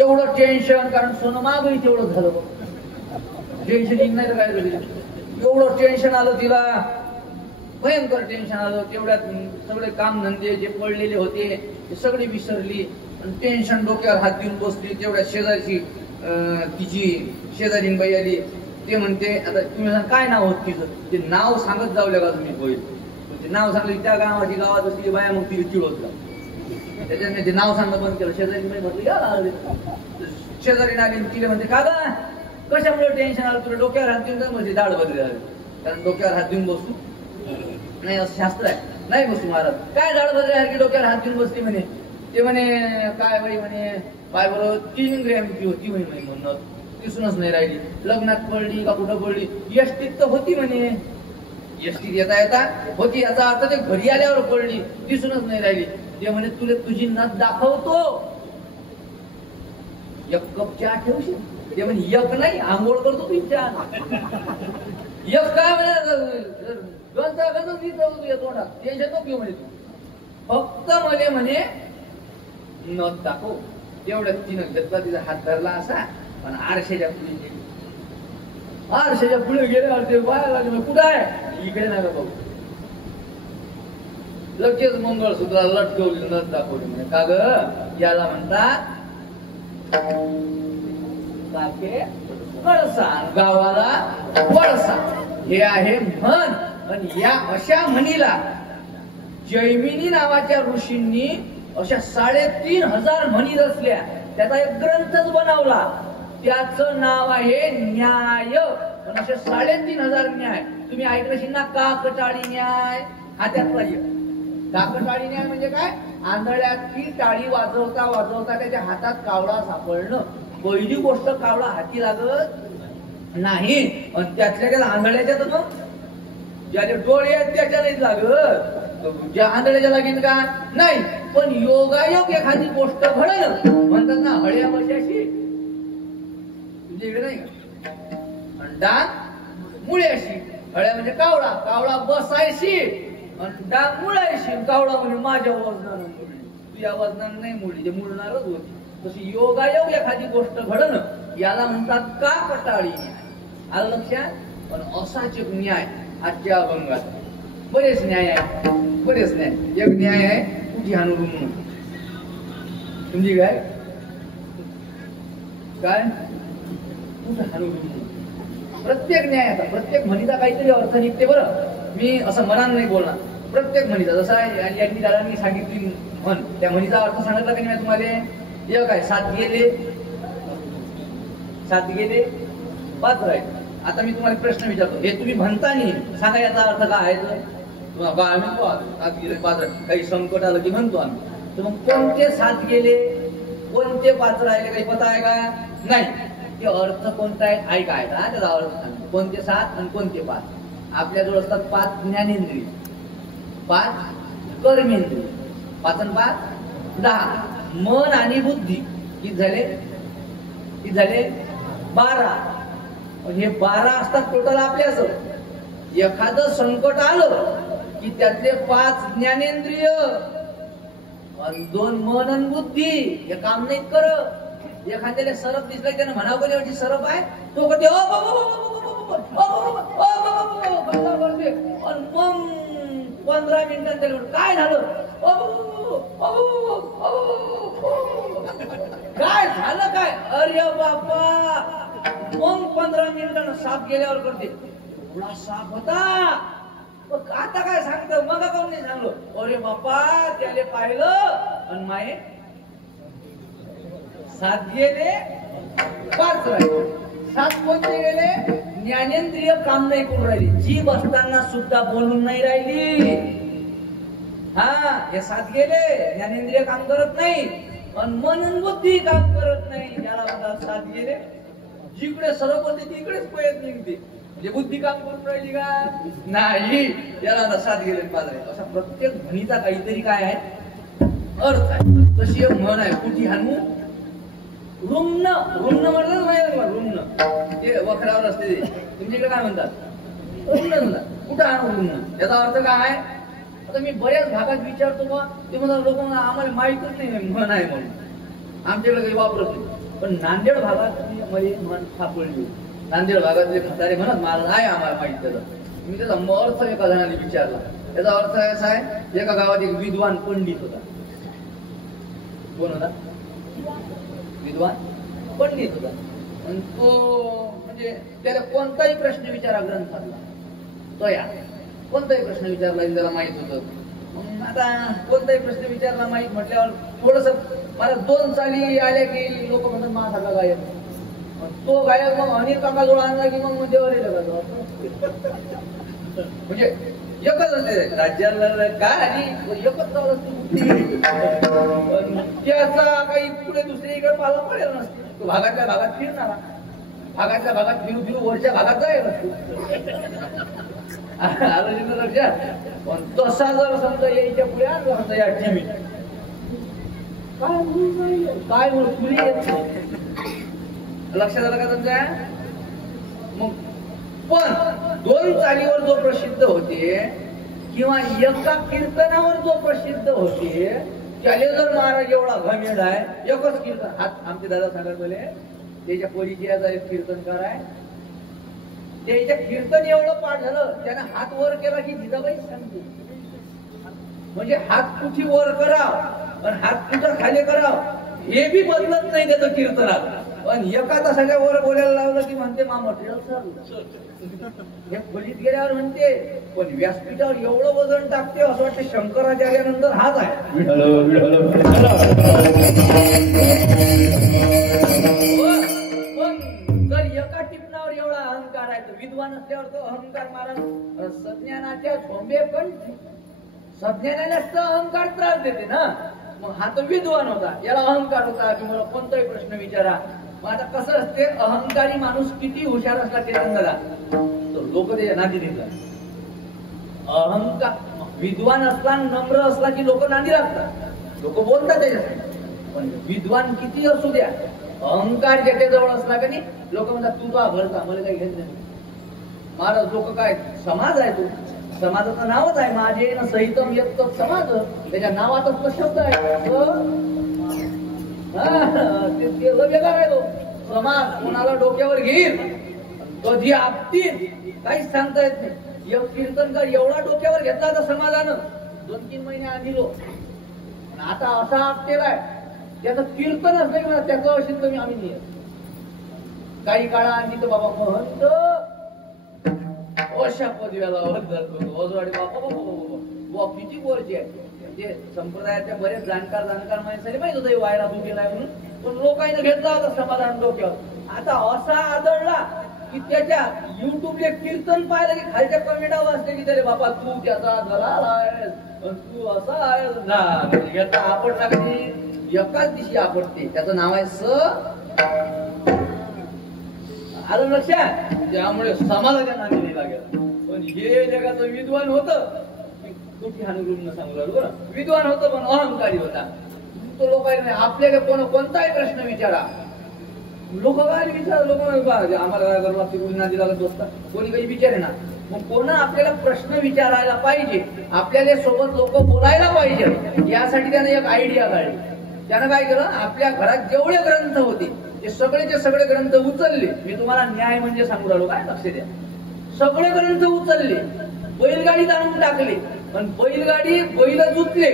एवढं टेन्शन कारण सोनं मागही तेवढं झालं. टेन्शन नाही तर काय झालं. एवढं टेन्शन आलं तिला, भयंकर टेन्शन आलं. तेवढ्यात सगळे काम धंदे जे पडलेले होते ते सगळे विसरली आणि टेन्शन डोक्यावर हात देऊन बसली. तेवढ्या शेजारची तिची शेजारीन बाई आली. ते म्हणते आता तुम्ही काय नाव होत तिचं. ते नाव सांगत जावल्या का तुम्ही होईल. ते नाव सांगलं त्या गावात असली बाया मग तिला चिडवत जा. त्याच्याने ते नाव सांगणं बंद केलं. शेजारीन बाई म्हटलं या शेजारीन आली तिला म्हणते का गा कशामुळे टेन्शन आलं तुला. डोक्यावर हात देऊन काय म्हणजे दाढ बदली झाली. कारण डोक्यावर हात देऊन बसू नाही असं शास्त्र आहे. नाही बसू महाराज काय दाढ बदली की डोक्यावर हात देऊन बसली म्हणे. ते म्हणे काय बाई म्हणे काय बरोबर 3 ग्रॅमची होती म्हणे म्हणत दिसूनच नाही राहिली. लग्नात पडली का कुठं पडली, एसटीत तर होती म्हणे, एसटीत येता येता होती, याचा अर्थ ते घरी आल्यावर पडली, दिसूनच नाही राहिली. ते म्हणे तुला तुझी नथ दाखवतो, 1 कप चहा ठेवशील. ते म्हणे 1 नाही, आंघोळ करतो तू चहा. 1 काय म्हणे तोंडात टेन्शन नको घेऊ म्हणे, तू फक्त म्हणे म्हणे नथ दाखव. तेवढ्यात तिनं घेतला, तिचा हात धरला असा आणि आरशाच्या पुढे गेली. आरशाच्या पुढे गेल्यावर ते बाया लागले, कुठं आहे, इकडे नाही बाबू. लगेच मंगळसूत्र लटकवली, नथ दाखवली. म्हणे का ग, याला म्हणतात कळसा, गावाला वळसा, हे आहे म्हण. आणि या अशा म्हणीला जैमिनी नावाच्या ऋषींनी अशा 3,500 म्हणी रचल्या, त्याचा एक ग्रंथच बनवला. त्याचं नाव आहे न्याय. पण असे 3,500 न्याय तुम्ही ऐकलं ना. काकटाळी न्याय हा त्यातला एक. काकटाळी न्याय म्हणजे काय, आंधळ्याची टाळी वाजवता वाजवता त्याच्या हातात कावळा सापडणं. पहिली गोष्ट कावळा हाती लागत नाही, आणि त्यातल्या आंधळ्याच्या तर मग ज्याचे डोळे आहेत त्याच्या नाही लागत, ज्या आंधळ्याच्या लागेल का नाही. पण योगायोग एखादी गोष्ट घडलं म्हणतात ना, हळ्या बशाशी तुमच्या इकडे नाही का, डाग मुळ्याशी. हळ्या म्हणजे कावळा, कावळा बसायशी, आणि डाग मुळायशी. कावळा म्हणजे माझ्या वजनानं मुळली, तुझ्या वजनानं नाही मुळली, ते मुळणारच होती. तशी योगायोग एखादी गोष्ट घडणं याला म्हणतात काकटाळी न्याय. आलं लक्षात. पण असाच एक न्याय आजच्या अभंगात बरेच न्याय आहे, बरेच न्याय. एक न्याय आहे कुठे हाणून म्हणून, समजी काय काय कुठे हाणून. प्रत्येक न्याय आता प्रत्येक म्हणीचा काहीतरी अर्थ निघते. बरं, मी असं मनानं नाही बोलणार. प्रत्येक म्हणीचा जसा यांनी दादांनी सांगितली म्हण, त्या म्हणीचा अर्थ सांगितला की नाही तुम्हाला. एक काय 7 गेले 7 गेले 5 राहिले. आता मी तुम्हाला प्रश्न विचारतो, हे तुम्ही म्हणता नाही सांगा याचा अर्थ काय आहे. तर आम्ही 7 गेले 5 राहिले, काही संकट आलं की म्हणतो आम्ही. तर मग कोणते 7 गेले कोणते 5 राहिले काही पता आहे का नाही. ते अर्थ कोणता आहे ऐका आहे का, त्याचा अर्थ सांग. कोणते 7 आणि कोणते 5. आपल्याजवळ असतात 5 ज्ञानेंद्रिय, 5 कर्मेंद्रिय, 5 आणि 5 10. मन आणि बुद्धी किती झाले, किती झाले 12. हे 12 असतात टोटल आपल्याच. एखादं संकट आलं की त्यातले 5 ज्ञानेंद्रिय आणि 2 मन आणि बुद्धी हे काम नाही करत. एखाद्याला सरप दिसला त्यानं म्हणावं कोणी सरप आहे, तो कधी करते. आणि मग 15 मिनिटांत काय झालं, काय झालं काय, अरे बापा. मग 15 मिनिटांना साप गेल्यावर करते, एवढा साप होता आता काय सांगतो, मग काऊन नाही सांगलो. अरे बापा त्याले पाहिलं आणि माये 7 गेले 5 राहिले. 7 कोणते गेले, ज्ञानेंद्रिय काम नाही करून राहिली, जीभ असताना सुद्धा बोलून नाही राहिली. हा हे 7 गेले, ज्ञानेंद्रिय काम करत नाही आणि मन बुद्धी काम करत नाही. त्याला म्हणतात 7 गेले. जिकडे सरप होते तिकडेच पळत निघते, म्हणजे बुद्धी काम करून राहिली का नाही. त्याला 7 गेले 5 राहिले. असा प्रत्येक म्हणीचा काहीतरी काय आहे अर्थ आहे. तशी एक म्हण आहे कुठे हाणू रुम्न. रुम्न म्हणतात माहिती का, रुम्न ते वखरावर असते ते, तुमच्याकडे काय म्हणतात रुम्न म्हणतात. कुठं हाणू रुम्न, याचा अर्थ काय आहे. आता मी बऱ्याच भागात विचारतो बा, ते म्हणतात लोक आम्हाला माहितच नाही म्हण आहे म्हणून, आमच्याकडे काही वापरत नाही. पण नांदेड भागात मध्ये म्हण सापडली. नांदेड भागातले म्हातारे म्हणत मला नाही आम्हाला माहित त्याचा. मी त्याचा अर्थ एका जणाने विचारला. त्याचा अर्थ असा आहे, एका गावात एक विद्वान पंडित होता. कोण होता, विद्वान पंडित होता. आणि तो म्हणजे त्याला कोणताही प्रश्न विचारा ग्रंथातला तो या कोणताही प्रश्न विचारला त्याला माहित होतं. आता कोणताही प्रश्न विचारला माहित म्हटल्यावर थोडस मला 2 चाली आल्या की लोक म्हणतात मा सगळा गायक. तो गायक मग अनिल काका जवळ आणला की मग देवाला म्हणजे एकच असते राज्याला काय आणि एकच चालू असते. पण त्याचा काही पुढे दुसरीकडे पाला पडेल नसते. तो भागातल्या भागात फिरणारा, भागातल्या भागात फिरू फिरू वरच्या भागात जाईल आलं लक्षात. पण तसा जर समजा यायच्या पुढे आणला समजा या टीव्ही काय खुली येत लक्षात आलं का तुमच्या. मग पण दोन चालीवर जो प्रसिद्ध होते किंवा एका कीर्तनावर जो प्रसिद्ध होते त्याले जर महाराज एवढा घमेड आहे एकच कीर्तन. आमचे दादा सांगत बोले त्याच्या परिचयाचा एक कीर्तनकार आहे, त्याच्या कीर्तन एवढं पाठ झालं त्याने हात वर केला की जिजाबाई सांगते. म्हणजे हात कुठे वर कराव आणि हात कुठं खाली कराव हे बी बदलत नाही त्याचं कीर्तनात. पण एका तासाच्या वर बोलायला लावलं की म्हणते मा मटेरियल सर हे खोलीत गेल्यावर म्हणते. पण व्यासपीठावर एवढं वजन टाकते असं वाटतं शंकराचार्यानंतर हाच आहे. पण जर एका टिपणावर एवढा अहंकार आहे तर विद्वान असल्यावर तो अहंकार महाराज सज्ञानाच्या झोंबे पण सज्ञानाला अहंकार त्रास देते ना. मग हा तो विद्वान होता, याला अहंकार होता की मला कोणताही प्रश्न विचारा. मग आता कसं असते अहंकारी माणूस किती हुशार असला केंद्राला तो लोक त्याच्या नादी देतात. अहंकार विद्वान असला नम्र असला की लोक नादी लागतात, लोक बोलतात त्याच्यासाठी. पण विद्वान किती असू द्या अहंकार ज्याच्या जवळ असला का नाही लोक म्हणतात तू तो भरता मला काही घेत नाही. महाराज लोक काय समाज आहे तो समाजाचं नावच आहे माझे न सहितम येत समाज त्याच्या नावातच तो शब्द आहे ते वेगळा आहे तो समाज. कोणाला डोक्यावर घेईल कधी आपतील काहीच सांगता येत नाही. एक कीर्तनकार एवढा डोक्यावर घेतला होता समाजानं 2-3 महिने आधी आता असा आपटेला आहे त्याचं कीर्तनच नाही म्हणा त्याचं असेल तर आम्ही नाही. काही काळा आधी तर बाबा महंत अशा पदव्याला वजवाडी बापा किती वरचे आहे. म्हणजे संप्रदायाच्या बरेच जाणकार माणसाने माहित होतं वायरा तू गेलाय म्हणून. पण लोकांनी घेतला होता समाधान डोक्यावर. आता असा आदळला की त्याच्या युट्यूबले कीर्तन पाहिलं की खालच्या कमेंटावर असते की तरी बापा तू त्याचा दलाल आहेस तू असा आहेस ना. याचा आपटला कधी एकाच दिवशी आपटते. त्याचं नाव आहे आलं लक्षात. त्यामुळे समाजाच्या नादी नाही लागेल. पण हे जगाचं विद्वान होतं कुठे हानुरून सांगू लागलो विद्वान होतं पण अहंकारी होता. तो लोकांनी आपल्याला कोणताही प्रश्न विचारा लोक काय विचार लोक आम्हाला काय करावं लागते कोणी नादी लागत बसतात कोणी काही विचारे ना. मग कोण आपल्याला प्रश्न विचारायला पाहिजे आपल्याला सोबत लोक बोलायला पाहिजे यासाठी त्याने एक आयडिया काढली. त्यानं काय केलं आपल्या घरात जेवढे ग्रंथ होते ते सगळेचे सगळे ग्रंथ उचलले. मी तुम्हाला न्याय म्हणजे सांगू राहिलो काय लक्ष द्या. सगळे ग्रंथ उचलले बैलगाडीत आणून टाकले पण बैलगाडी बैल जुतले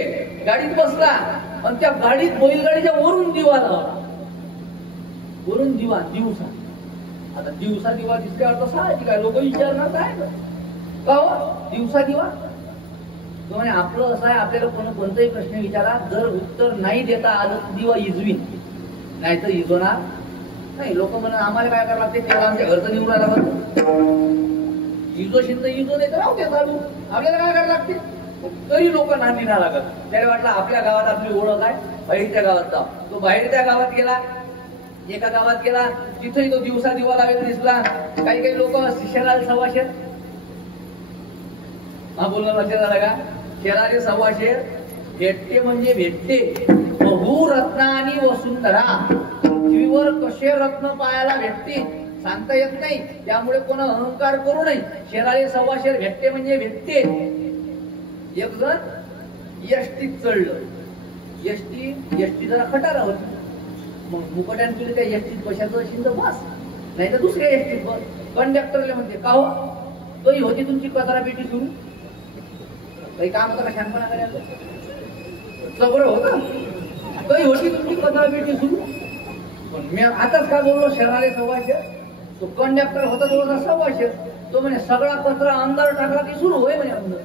गाडीत बसला आणि त्या गाडीत बैलगाडीच्या वरून दिवा लावला. वरून दिवा दिवसा. आता दिवसा दिवा दिसल्यावर तर साहजिक आहे लोक विचारणार काय का हो दिवसा दिवा. तो म्हणे आपलं असं आहे आपल्याला कोणताही प्रश्न विचारा जर उत्तर नाही देता आलं दिवा इजवीन नाही तर इजवणार नाही. लोक म्हणून आम्हाला काय करावं लागते तेव्हा आमच्या घरचं निवडायला लागतं इजोशील तर इजो नाही तर राहू दे चालू आपल्याला काय करावं लागते. तरी लोक नांदी ना लागत. त्याला वाटलं आपल्या गावात आपली ओळख आहे बाहेरच्या गावात जाऊ. तो बाहेरच्या गावात गेला एका गावात गेला तिथेही तो दिवसा दिवा लावेल दिसला. काही काही लोक शेराले सव्वाशे हा बोलणं लक्षात आलं का. शेराले सव्वाशे भेटते म्हणजे भेटते. बहु रत्न आणि वसुंधरा पृथ्वीवर कसे रत्न पाहायला भेटते सांगता येत नाही. त्यामुळे कोण अहंकार करू नये. शेराले सव्वाशे भेटते म्हणजे भेटते. एक जण एसटीत चढलं एसटी जरा खटारा होती. मग मुकट्यान तुला त्या एसटीत बसायचं असेल तर बस नाही तर दुसऱ्या एसटीत बस. कंडक्टरला म्हणते का हो तोही होती तुमची कचरा पेटी सुरू काही काम होतं का शानपणा करायचं सगळं होतं तोही होती तुमची कचरा पेटी सुरू. पण मी आताच काय बोललो शहराले सव्वाशे तो कंडक्टर होता जवळचा सव्वाशे. तो म्हणे सगळा कचरा अंधार टाकला की सुरू होय म्हणे अंधार.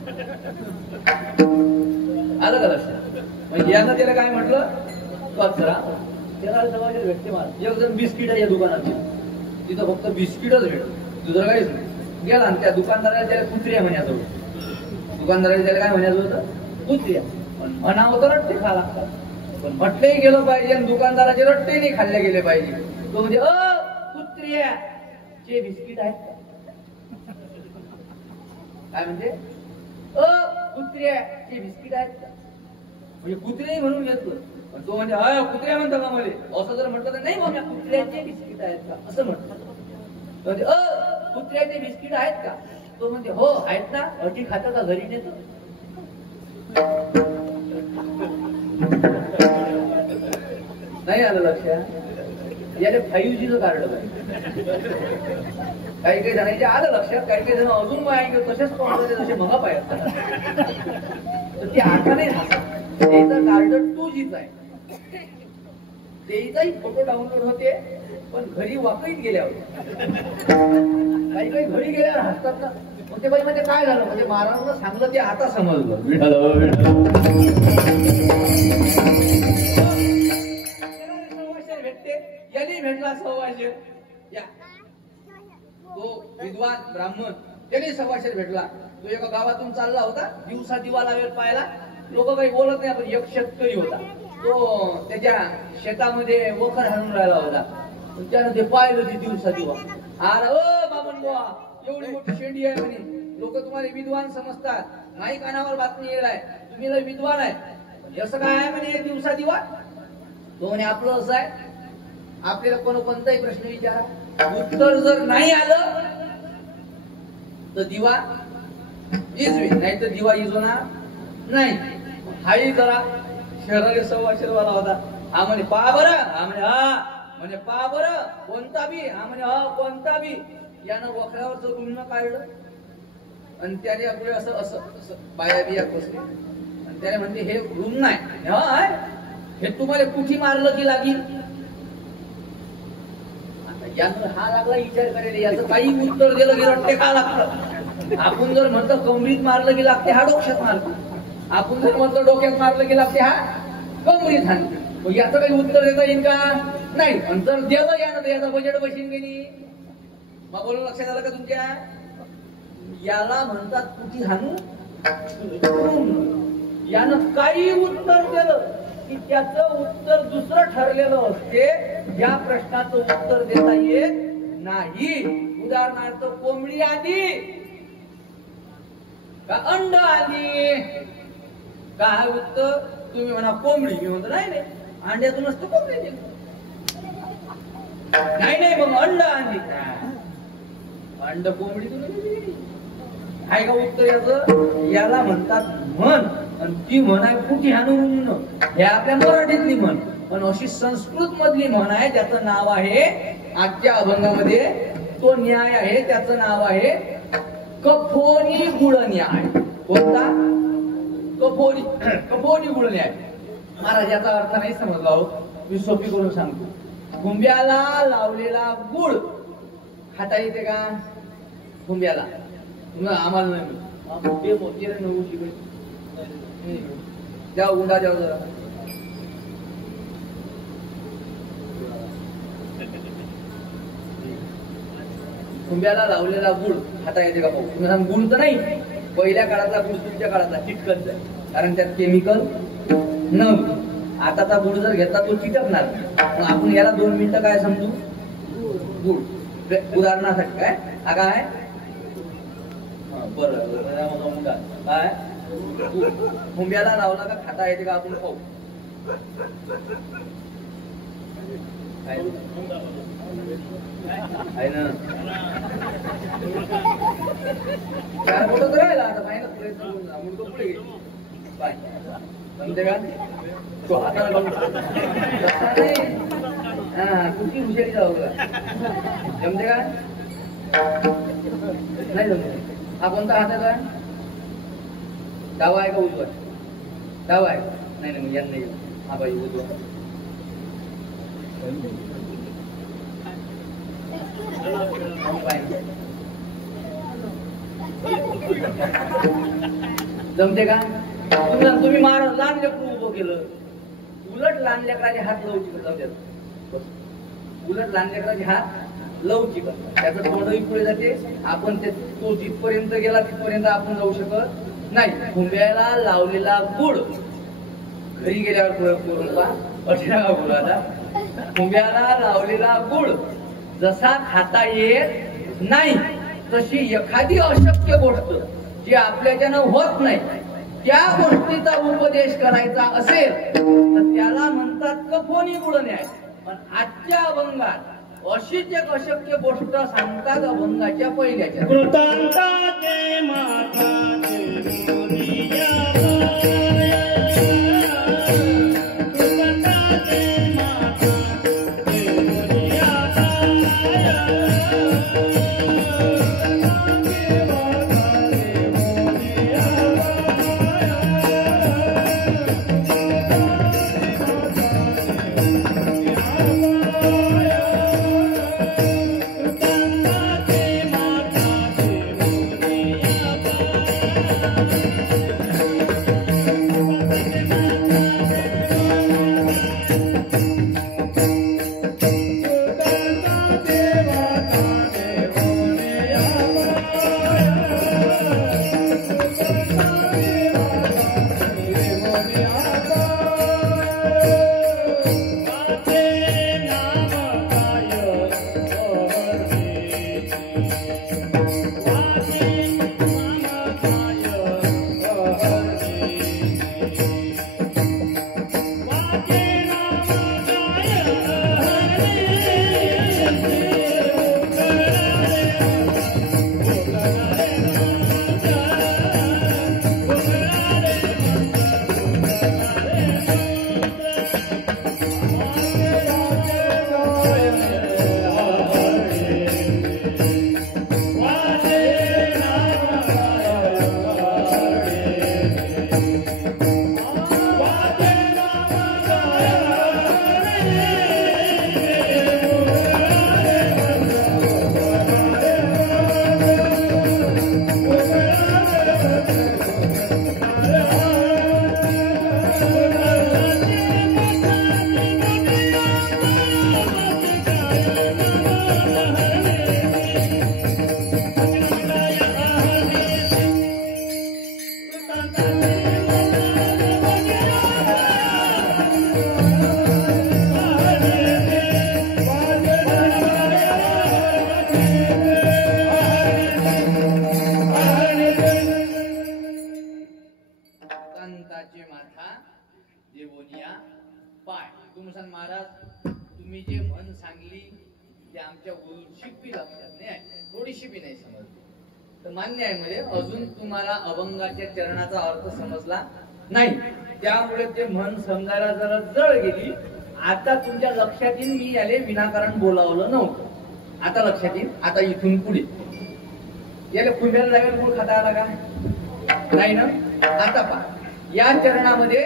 आलं का लक्षात. म्हणजे यानं त्याला काय म्हटलं कचरा त्याला सव्वाशे भेटते मला. एक जण बिस्किटाच्या दुकानात तिथं फक्त बिस्किटच भेटत दुसरं काहीच नाही. गेला आणि त्या दुकानदाराला त्याला कुत्र्या म्हणायचं होतं. दुकानदाराला त्याला काय म्हणायचं होतं? कुत्र्या. पण म्हणावं तर रट्टे खा लागतात. पण म्हटलंही गेलं पाहिजे आणि दुकानदाराचे रट्टे नाही खाल्ले गेले पाहिजे. तो म्हणजे कुत्र्या चे बिस्किट आहेत का? काय म्हणजे कुत्र्याचे बिस्किट आहेत का? म्हणजे कुत्रे म्हणून घेतलं. तो म्हणजे कुत्र्या म्हणतो का मला? असं जर म्हटलं तर नाही मग कुत्र्याचे बिस्किट आहेत का असं म्हटलं. म्हणजे कुत्र्याचे बिस्किट आहेत का? तो म्हणजे हो आहेत ना. अटी खातं का घरी नेतो? नाही आलं लक्षात? याला 5Gचं कार्ड पाहिजे. काही काही जणांच्या आलं लक्षात. काही काही जण अजून ऐकत तसेच कोणाचे जसे मगा पाहिजे तर ती आता नाही राहतात. त्याचं कार्ड 2Gच आहे. तेचाही फोटो डाउनलोड होते पण घरी वाकईत गेल्यावर काही काही घरी गेल्यावर हसतात ना. मग ते म्हणजे काय झालं म्हणजे महाराजांना सांगलं ते आता समजलं. भेटते याने भेटला सव्वाशेर. या तो विद्वान ब्राह्मण त्याने सव्वाशेर भेटला. तो एका गावातून चालला होता. दिवसा दिवा लावेल पाहायला. लोक काही बोलत नाही. आपण एक शेतकरी होता. तो त्याच्या शेतामध्ये वखर हाणून राहिला होता. त्यानं ते पाहिलं ते दिवसा दिवा. अरे बाबन बुवा एवढी मोठी शेंडी आहे म्हणे. लोक तुम्हाला विद्वान समजतात. नाही कानावर बातमी येलाय तुम्ही लय विद्वान आहे. असं काय आहे म्हणे दिवसा दिवा? तो म्हणे आपलं असं आहे आपल्याला कोणताही प्रश्न विचारा उत्तर जर नाही आलं तर दिवा इजवी नाही तर दिवा इजवणार नाही. हाही जरा शहराला सव्वाशेरवाला होता. हा म्हणे पहा बरं. हा म्हणे म्हणजे पहा बरं कोणता बी. हा म्हणे कोणता बी. यानं वखरावरच गुण काढलं आणि त्याने आपले असं असं असं बाया बिया बसले आणि त्याने म्हणते हे ऋण नाही हे तुम्हाला कुठे मारलं की लागेल. यानं हा लागला विचार करायला. याचं काही उत्तर दिलं की रट्टे का लागतं. आपण जर म्हणतो कमरीत मारलं की लागते हा डोक्यात मारतो. आपण जर म्हणतो डोक्यात मारलं की लागते हा कमरीत हाणते. मग याचं काही उत्तर देता येईल का? नाही. आणि जर दिलं यानं तर याचं बजेट बशीन गेली. मग बोलून लक्षात आलं का तुमच्या? याला म्हणतात कुठे हाणू. यानं काही उत्तर दिलं की त्याचं उत्तर दुसरं ठरलेलं असते. या प्रश्नाचं उत्तर देता येत नाही. उदाहरणार्थ कोंबडी आली का अंड आली काय उत्तर? तुम्ही म्हणा कोंबडी. मी म्हणतो नाही अंड्यातून असतं कोंबडी दिली. नाही मग अंड आणली. अंड कोंबडीतून आहे का उत्तर याचं? याला म्हणतात म्हण. आणि ती म्हण आहे कुठे हाणून. हे आपल्या मराठीतली म्हण. पण अशी संस्कृत मधली म्हण आहे त्याचं नाव आहे आजच्या अभंगामध्ये तो न्याय आहे त्याचं नाव आहे कफोनी गुळ न्याय. कोणता? कफोनी गुळ न्याय. महाराज याचा अर्थ नाही समजला हो. मी सोपी करून सांगतो. खुंब्याला लावलेला गुळ खाता येते का? खुंब्याला आम्हाला नाही मोठी नऊ शिकायची. द्या उंडा द्या जरा. खुंब्याला लावलेला गुळ खाता येते का? पाहू. गुळ तर नाही. पहिल्या काळातला गुळ तुमच्या काळातला चिटकत आहे कारण त्यात केमिकल नव्हतं. आताचा गुळ जर घेतला तो चिटकणार. आपण याला 2 मिनिटं काय समजू गुळ उदाहरणासाठी काय हा काय बरं काय खुंब्याला लावला का खाता येते का आपण पाहू. आहे ना चार फोटो तर राहिला आता पाहिजे प्रयत्न मुलगा पुढे गेली काय समजे का तो हाताला कुठली हुशारी जाऊ का जमते का नाही जमते. हा कोणता हात आहे का? डावा आहे का उजवा? डावा आहे. नाही मग यांना नाही. हा बाई उजवा. जमते का? तुम्ही मार लहान लेकरू उभं केलं उलट लहान लेकराचे हात लावू जाऊ द्या. उलट लहान लेकराचे हात लवचिक असतात. त्याचं तोंडही पुढे जाते. आपण तो जिथपर्यंत गेला तिथपर्यंत आपण जाऊ शकत नाही. खुंब्याला लावलेला गुळ घरी गेल्यावर प्रयोग करून पहा. खुंब्याला लावलेला गुळ जसा खाता येत नाही तशी एखादी अशक्य गोष्ट जी आपल्याच्यानं होत नाही त्या गोष्टीचा उपदेश करायचा असेल तर त्याला म्हणतात कफोनी गुळण्या. पण आजच्या अभंगात अशीच एक अशक्य गोष्ट सांगतात अभंगाच्या पहिल्याच्या. कृतांताचे माथाचे मोरिया मान्य आहे. म्हणजे अजून तुम्हाला अभंगाच्या चरणाचा अर्थ समजला नाही त्यामुळे ते मन समजायला जरा जळ गेली. आता तुमच्या लक्षात येईल मी याले विनाकारण बोलावलं नव्हतं. आता लक्षात येईल. आता इथून पुढे याला खुंब्याला जागेल गुळ खाता आला का नाही ना. आता पहा या चरणामध्ये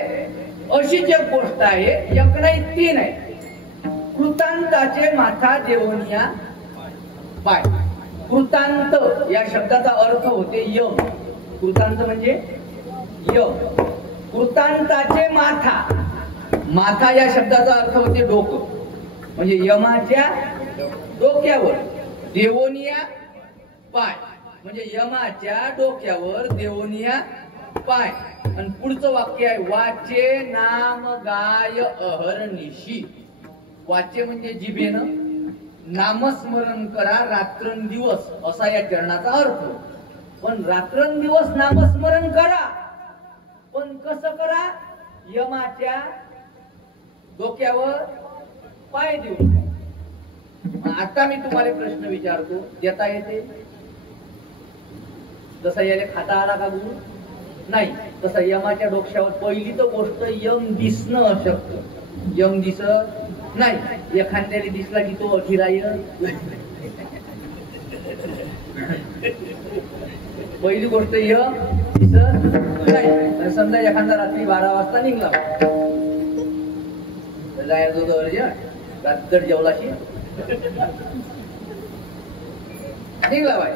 अशीच एक गोष्ट आहे. एक नाही तीन आहे. कृतांताचे माथा देवनिया पाय. कृतांत या शब्दाचा अर्थ होते यम. कृतांत म्हणजे यम. कृतांताचे माथा. माथा या शब्दाचा अर्थ होते डोकं. म्हणजे यमाच्या डोक्यावर. देवोनिया पाय म्हणजे यमाच्या डोक्यावर देवोनिया पाय. आणि पुढचं वाक्य आहे वाचे नाम गाय अहर्निशी. वाचे म्हणजे जिभेनं. नामस्मरण करा रात्रंदिवस असा या चरणाचा अर्थ. पण रात्रंदिवस नामस्मरण करा पण कसं करा. यमाच्या डोक्यावर पाय देऊन. आता मी तुम्हाला प्रश्न विचारतो देता येते. जसा याला खाता आला का गुरु नाही तसा यमाच्या डोक्यावर पहिली तर गोष्ट यम दिसणं अशक्य. यम दिसत नाही. एखाद्याने दिसला की तो अखिराय. पहिली गोष्ट यम दिसत नाही. समजा एखादा रात्री 12 वाजता निघला जायचो तो रात्र जेवलाशी निघला बाय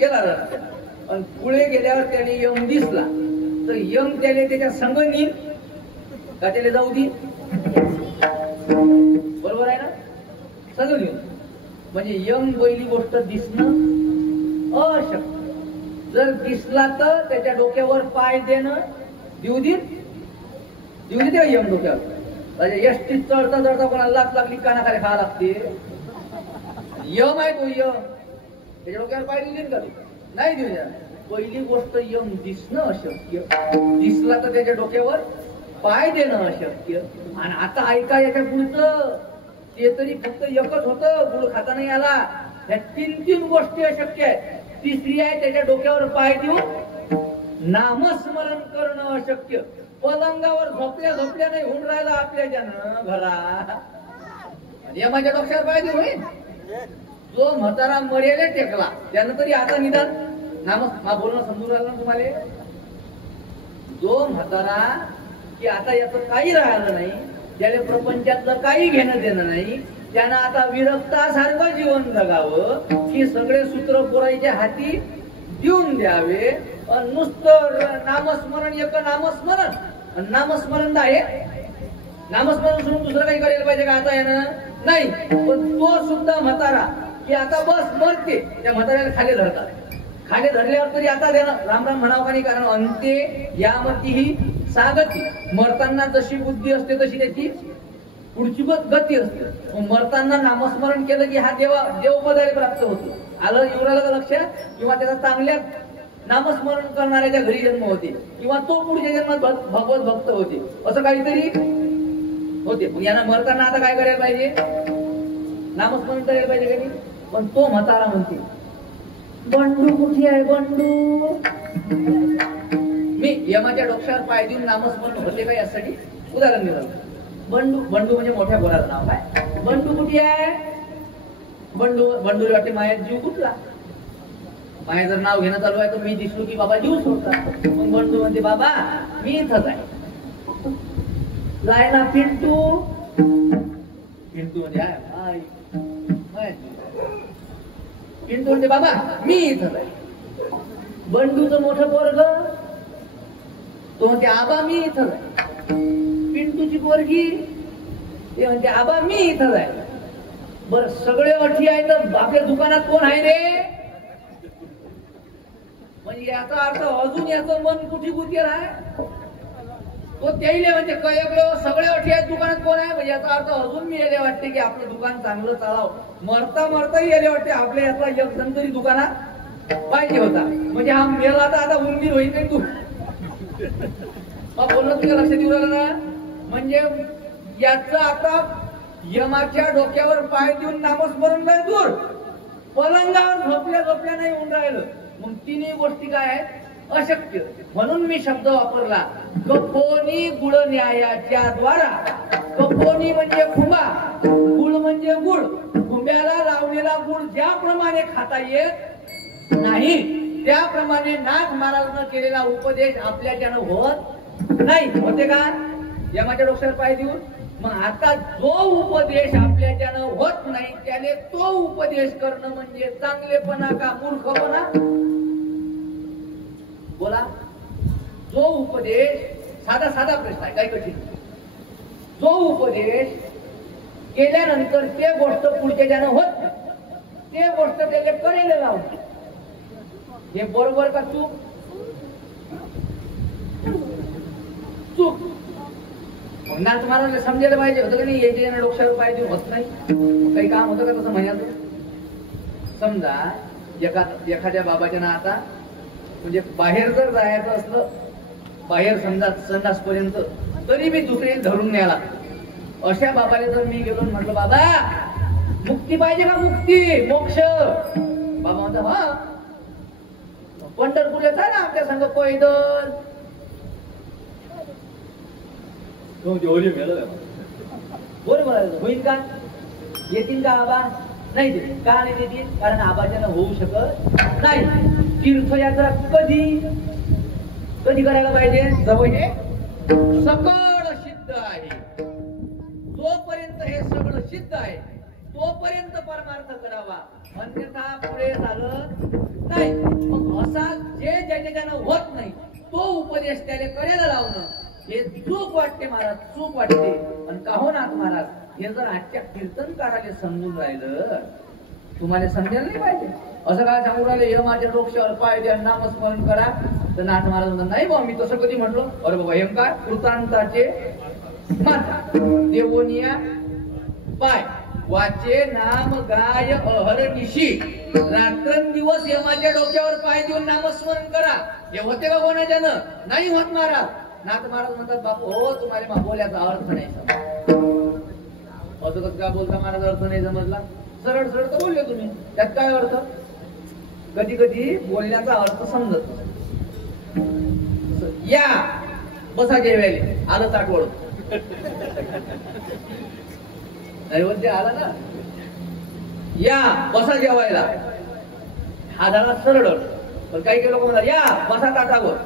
गेला रस्त्यात. आणि पुढे गेल्यावर त्याने यम दिसला तर यम त्याने त्याच्या संग नील का त्याला जाऊ दे. बरोबर आहे ना. संग घेऊन म्हणजे यम पहिली गोष्ट दिसणं अशक्य. जर दिसला तर त्याच्या डोक्यावर पाय देणं देऊ देते यम डोक्यावर. एसटीत चढता चढता कोणाला लाच लागली कानाखाली खावा लागते. यम आहे तो यम, त्याच्या डोक्यावर पाय देऊ का? नाही देऊ द्या. पहिली गोष्ट यम दिसणं अशक्य, दिसला तर त्याच्या डोक्यावर पाय देणं अशक्य. आणि आता ऐका याच्या पुढचं, ते तरी फक्त एकच होतं, गुळ खाता नाही आला. ह्या 3 गोष्टी अशक्य आहे. तिसरी आहे त्याच्या डोक्यावर पाय देऊन नामस्मरण करणं अशक्य. पलंगावर झोपल्या नाही होऊन राहिला आपल्या ज्यानं घरात, यमाच्या डोक्यावर पाय देऊ होईल. जो म्हातारा मर्यादे टेकला त्यानं तरी आता निदान बोलणं समजून राहिलं ना तुम्हाला. जो म्हातारा की आता याचं काही राहिलं नाही, ज्याला प्रपंचातलं काही घेणं देणं नाही, त्यानं आता विरक्तासारखं जीवन जगावं की सगळे सूत्र पोराईच्या हाती देऊन द्यावे. नुसतं नामस्मरण, एक नामस्मरण. नामस्मरण आहे, नामस्मरण सोडून दुसरं काही करायला पाहिजे का आता यानं? नाही. पण तो सुद्धा म्हातारा की आता बस मरते, त्या म्हाताऱ्याला खाली धरतात. खाली धरल्यावर तरी आता त्यानं राम राम म्हणावं का नाही? कारण अंते यामती ही सागती. मरताना जशी बुद्धी असते तशी त्याची पुढची गती असते. मरताना नामस्मरण केलं की हा देवपदाला प्राप्त होतो. आलं एवढं का लक्षात? किंवा त्याचा चांगल्या नामस्मरण करणाऱ्याच्या घरी जन्म होते, किंवा तो पुढच्या जन्मात भगवत भक्त होते, असं काहीतरी होते. मग यांना मरताना आता काय करायला पाहिजे? नामस्मरण करायला पाहिजे का नाही? पण तो म्हातारा म्हणते, बंडू कुठे आहे बंडू? मी यमाच्या डोक्यावर पाय देऊन नामस्मरण होते का यासाठी उदाहरण दिलं. बंडू म्हणजे मोठ्या पोराचं नाव काय? बंडू कुठे आहे? बंडू वाटते मायात जीव कुठला. माया जर नाव घेणं चालू आहे तर मी दिसलो की बाबा जीव सोडतात. मग बंडू म्हणते, बाबा मी इथंच आहे. लायना पिंटू म्हणजे पिंटू म्हणते, बाबा मी इथंच आहे. बंडूचं मोठं पोरग तो म्हणते, आबा मी इथंच आहे. पिंटूची पोरगी ते म्हणते, आबा मी इथंच आहे. बर सगळे अठी आहे तर आपल्या दुकानात कोण आहे रे? म्हणजे याचा अर्थ अजून याचं मन कुठे गुतीर आहे. तो त्याईले म्हणजे कळलं सगळे अठी आहेत दुकानात कोण आहे. म्हणजे याचा अर्थ अजून मी यायला वाटते की आपलं दुकान चांगलं चालाव. मरताही यायला वाटते आपल्या याचा एक जण तरी दुकानात पाहिजे होता. म्हणजे हा मेला तर आता उंदीर होईल नाही तू बोलणं तुझ्या लक्षात येऊ राहिलं ना. म्हणजे याचं आता यमाच्या डोक्यावर पाय देऊन नामस्मरण काय दूर, पलंगावर झोपल्या नाही होऊन राहिलं. मग 3 गोष्टी काय आहेत? अशक्य. म्हणून मी शब्द वापरला कपोनी गुळ न्यायाच्या द्वारा. कपोनी म्हणजे खुंबा, गुळ म्हणजे गुळ. खुंब्याला लावलेला गुळ ज्याप्रमाणे खाता येत नाही त्याप्रमाणे नाथ महाराजांना केलेला उपदेश आपल्याच्यानं होत नाही. होते का यमाच्या डोक्यावर पाय देऊन? मग आता जो उपदेश आपल्याच्यानं होत नाही त्याने तो उपदेश करणं म्हणजे चांगलेपणा का मूर्खपणा? बोला. जो उपदेश साधा प्रश्न आहे, काही कठीण. जो उपदेश केल्यानंतर ते गोष्ट पुढच्या ज्यानं होत नाही ते गोष्ट त्याला करायला लावते, हे बरोबर का चूक? चूक. नाथ महाराज समजायला पाहिजे होतं की नाही याच्या डोक्यावर पाय देऊन होत नाही. काही काम होतं का तसं म्हणायचं? समजा एखाद्या बाबाच्या ना आता म्हणजे बाहेर जर जायचं असलं, बाहेर समजा संडास पर्यंत, तरी मी दुसरे धरून न्यायला. अशा बाबाला जर मी गेलो म्हटलं, बाबा मुक्ती पाहिजे का? मुक्ती मोक्ष. बाबा म्हणता, हा पंढरपूर येत आहे ना आपल्या संग पैदल. बरोबर होईल का? येतील का आबा? नाही देतील. का नाही देतील? कारण आबाच्यानं होऊ शकत नाही. तीर्थयात्रा कधी करायला पाहिजे? जवळ हे सकळ सिद्ध आहे. जोपर्यंत हे सगळं सिद्ध आहे तोपर्यंत परमार्थ करावा, अन्यथा पुढे झालं नाही. मग असा जे ज्याच्यानं होत नाही तो उपदेश त्याला करायला लावणं हे चूक वाटते महाराज, चूक वाटते. आणि काहो नाथ महाराज हे जर आजच्या कीर्तनकाराला समजून राहिलं तुम्हाला समजायला नाही पाहिजे. असं काय सांगू राहिले यमाच्या डोक्यावर पाय द्या नामस्मरण करा. तर नाथ महाराज म्हणतात नाही बा मी तसं कधी म्हटलो. अरे बाबा हेम काय कृतांताचे माथा देवोनिया पाय वाचे नाम गाय अहरनिशी रात्रंदिवस यमाच्या डोक्यावर पाय देऊन नामस्मरण करा. हे होते का कोणाच्यानं? नाही होत महाराज. नाथ महाराज म्हणतात बापू हो तुम्हाला बोलायचा अर्थ नाही समजला. असं कसं काय बोलता महाराज अर्थ नाही समजला? सरळ सरळ तर बोलले तुम्ही, त्यात काय अर्थ? कधी कधी बोलण्याचा अर्थ समजत नाही. या बसा जेवायले आलं ताटवड नैवेद्य आला ना, या बसा जेवायला हा झाला सरळ. पण काही काही लोक म्हणतात या बसा ताटावर.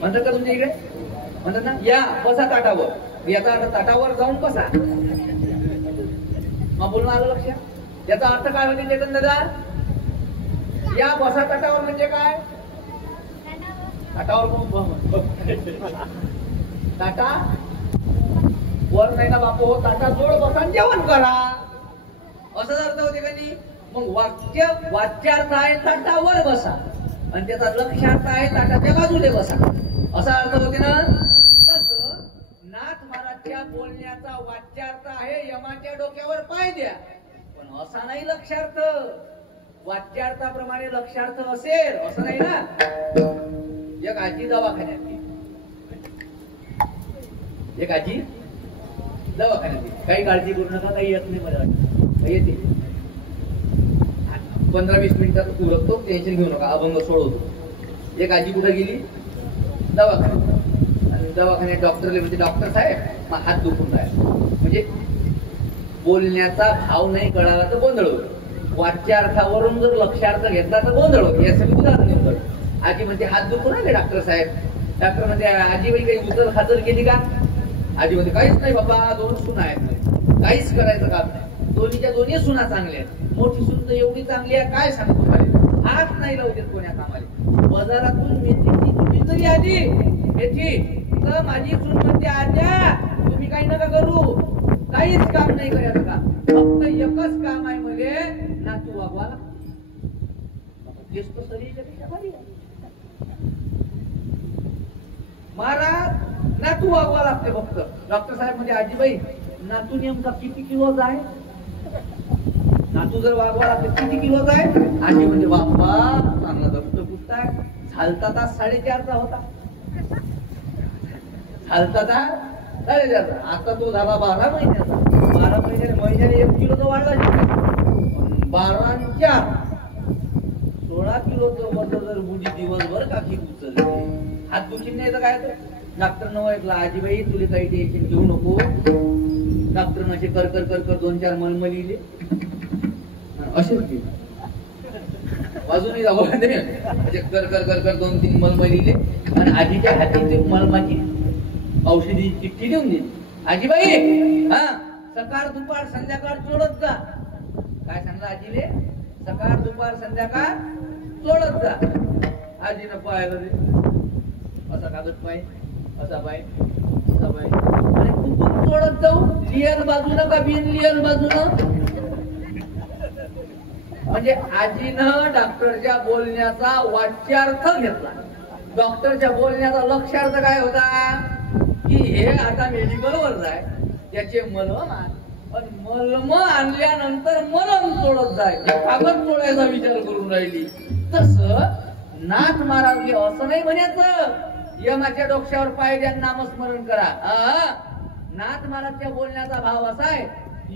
म्हणतात का तुमच्या इकडे? म्हणतात ना या बसा ताटावर. याचा अर्थ ताटावर जाऊन बसा. मग बोलून आलं लक्षात? याचा अर्थ काय होते चेतन दादा? या बसा ताटावर म्हणजे काय? ताटावर ताटा वर नाही ना बापू, ताटा जोड बसा जेवण करा असं अर्थ होते का नाही? मग वाच्यार्थ आहे ताटावर बसा आणि त्याचा लक्ष्यार्थ आहे ताटाच्या बाजूने बसा असा अर्थ होते ना. तसं नाथ महाराजच्या बोलण्याचा वाच्यार्थ आहे यमाच्या डोक्यावर पाय द्या, पण असा नाही लक्ष्यार्थ. वाच्यार्थाप्रमाणे लक्ष्यार्थ असेल असं नाही ना. एक आजी दवाखान्यात एक आजी दवाखान्यात काही काळजी करू नका, काही येत नाही मला वाटतं येते 15-20 मिनिटात उरकतो, टेन्शन घेऊ नका, अभंग सोडवतो. एक आजी कुठे गेली? दवाखान्यात. आणि दवाखान्यात डॉक्टरले म्हणजे डॉक्टर साहेब हात दुखून राहील म्हणजे बोलण्याचा भाव नाही कळाला तर गोंधळ होतो. वाच्यार्थावरून जर लक्ष्यार्थ घेतला तर गोंधळ होतो. यासाठी उदाहरण देतो. आजी म्हणते हात दुखून आले डॉक्टर साहेब. डॉक्टर म्हणते आजी बाई काही उचल खाचल केली का? आजी म्हणते काहीच नाही बाबा, 2 सुना आहेत, काहीच करायचं काम नाही. दोन्हीच्या दोन्ही सुना चांगल्या आहेत. मोठी सून तर एवढी चांगली आहे काय सांगू तुम्हाला, हात नाही लावू देत कोण्या कामाला. बाजारातून मेथीची तुम्ही जरी आली मेथी तर माझी सून म्हणते आज्या तुम्ही काही नका करू, काहीच काम नाही करायचं का, फक्त एकच काम आहे मध्ये नातू वागवाला. तेच तर शरीराच्या भारी आहे महाराज, नातू वागवा लागते फक्त. डॉक्टर साहेब म्हणजे आजीबाई नातू नेमका किती किलोचा आहे? नातू जर वागवा लागते किती किलोचा आहे? आजी म्हणजे बाप्पा चांगला दस्त कुठताय. झालता तास 4.5चा होता, झालता तास 4.5चा. आता तो झाला 12 महिन्याचा. 12 महिन्याने 1 किलोचा वाढला. 12 आणि 4 16 किलोचं वजन जर मुली दिवसभर काठी उचलली हात दुखी नाही तर काय? तर डॉक्टरनं ऐकलं आजीबाई तुला काही टेन्शन घेऊ नको. डॉक्टरनं असे कर कर कर कर 2-4 मलमलिले असेच घे बाजूने जावं म्हणजे कर कर कर कर 2-3 मलमलिले आणि आजीच्या हाती ते मलमाची औषधी चिठ्ठी देऊन दिली. आजीबाई हा सकाळ दुपार संध्याकाळ चोळत जा. काय सांगलं आजीले? सकाळ दुपार संध्याकाळ चोळत जा. आजीनं पाहिलं रे असा कागद पाय असा पाय असा पाय आणि कुठून चोळत जाऊ? लियल बाजूनं का बिन लियल बाजूनं? म्हणजे आजीनं डॉक्टरच्या बोलण्याचा वाच्यार्थ घेतला. डॉक्टरच्या बोलण्याचा लक्ष्यार्थ काय होता की हे आता मेडिकलवर जाय त्याचे मलम आण, पण मलम आणल्यानंतर मलम चोळत जाय, कागद चोळायचा विचार करून राहिली. तसं नाथ महाराजले असं नाही म्हणायचं यमाच्या डोक्यावर पाय द्या नामस्मरण करा. नाथ महाराजच्या बोलण्याचा भाव असा आहे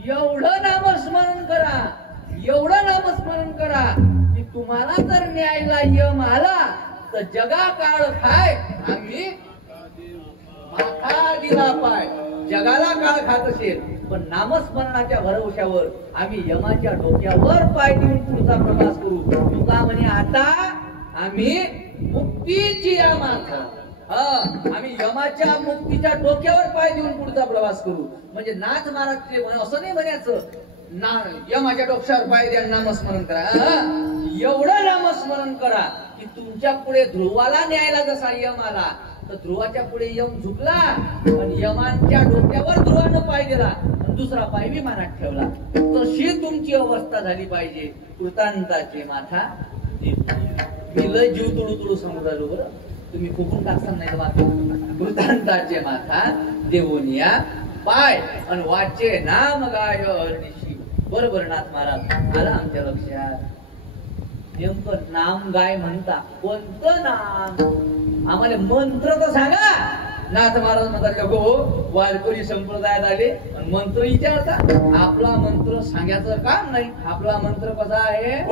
एवढं नामस्मरण करा, एवढं नामस्मरण करा की तुम्हाला जर न्यायला यम आला तर जगा काळ खाय आम्ही माथा दिला पाय. जगाला काळ खात असेल पण नामस्मरणाच्या भरवशावर आम्ही यमाच्या डोक्यावर पाय देऊन पुढचा प्रवास करू. तुका म्हणे आता आम्ही मुक्तीची माथा आम्ही यमाच्या मुक्तीच्या डोक्यावर पाय देऊन पुढचा प्रवास करू. म्हणजे नाथ महाराजचे असं नाही म्हणायचं यमाच्या डोक्यावर पाय द्या नामस्मरण करा. एवढं नामस्मरण करा की तुमच्या पुढे ध्रुवाला न्यायला जसा यम आला तर ध्रुवाच्या पुढे यम झुकला आणि यमांच्या डोक्यावर ध्रुवानं पाय दिला. दुसरा पाय विमानात ठेवला. तशी तुमची अवस्था झाली पाहिजे. कृतांताचे माथा मी लय जीव तुडू तुडू सांगू राहिलो बरं, तुम्ही फुकून टाकसान नाही तर. कृतांताचे माथा देवोनिया पाय आणि वाचे नाम गाय हरनिशी. बरोबर नाथ महाराज आला आमच्या लक्षात. नेमकं नाम गाय म्हणता कोणतं नाम? आम्हाला मंत्र तर सांगा. नाथ महाराज म्हणतात हो वारकरी संप्रदायात आले आणि मंत्र विचारता. आपला मंत्र सांगायचं काम नाही. आपला मंत्र कसा आहे?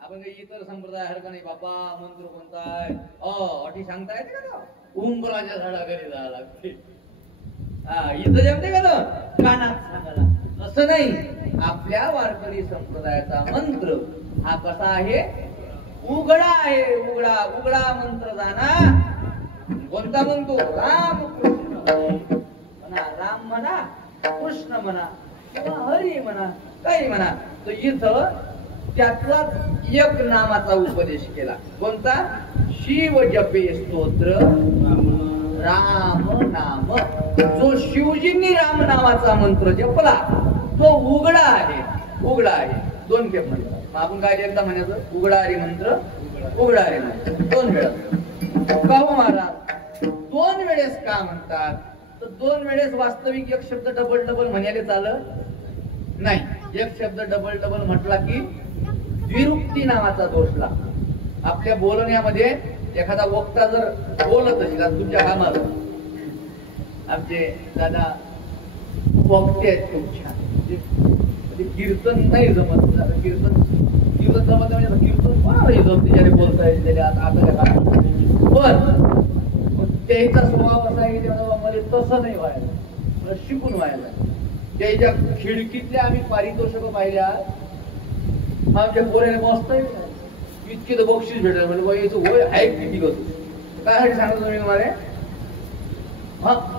आपण काही इतर संप्रदाय हरका नाही बापा. मंत्र कोणताय अटी सांगता येते का? उंबराच्या झाडाखाली जायला लागते. इथं जमते का तो कानात सांगायला? असं नाही. आपल्या वारकरी संप्रदायाचा मंत्र हा कसा आहे? उघडा आहे. उघडा उघडा मंत्र जाना. कोणता म्हणतो? राम कृष्ण म्हणा. राम म्हणा, कृष्ण म्हणा किंवा हरी म्हणा, काही म्हणा. तर इथं त्यातलाच एक नामाचा उपदेश केला. कोणता? शिव जपे स्तोत्र राम नाम. जो शिवजींनी राम नावाचा मंत्र जपला तो उघडा आहे. उघडा आहे. दोन खेप म्हणतात. आपण काय एकदा म्हणायचं उघडा हरी मंत्र, उघडा हरी मंत्र 2 वेळा. का हो महाराज 2 वेळेस का म्हणतात? तर 2 वेळेस वास्तविक एक शब्द डबल डबल म्हणायला चालत नाही. एक शब्द डबल डबल म्हटला की द्विरुक्ती नावाचा दोष लागतो. आपल्या बोलण्यामध्ये एखादा वक्ता जर बोलत असेल, तुमच्या कामात आमचे दादा वक्ते आहेत खूप छान. कीर्तन नाही जमत. कीर्तन जमत म्हणजे कीर्तन कोणालाही जमते ज्याने बोलता येईल त्याला. आता पण त्याचा स्वभाव असा आहे की मला तसं नाही व्हायला, मला शिकून व्हायला. त्याच्या खिडकीतल्या आम्ही पारितोषिक पाहिल्या. आमच्या पोऱ्याने मस्त इतकी तर बक्षीस भेटेल म्हणजे याचं वय आहे किती कसं काय सांगतो तुम्ही तुम्हाला.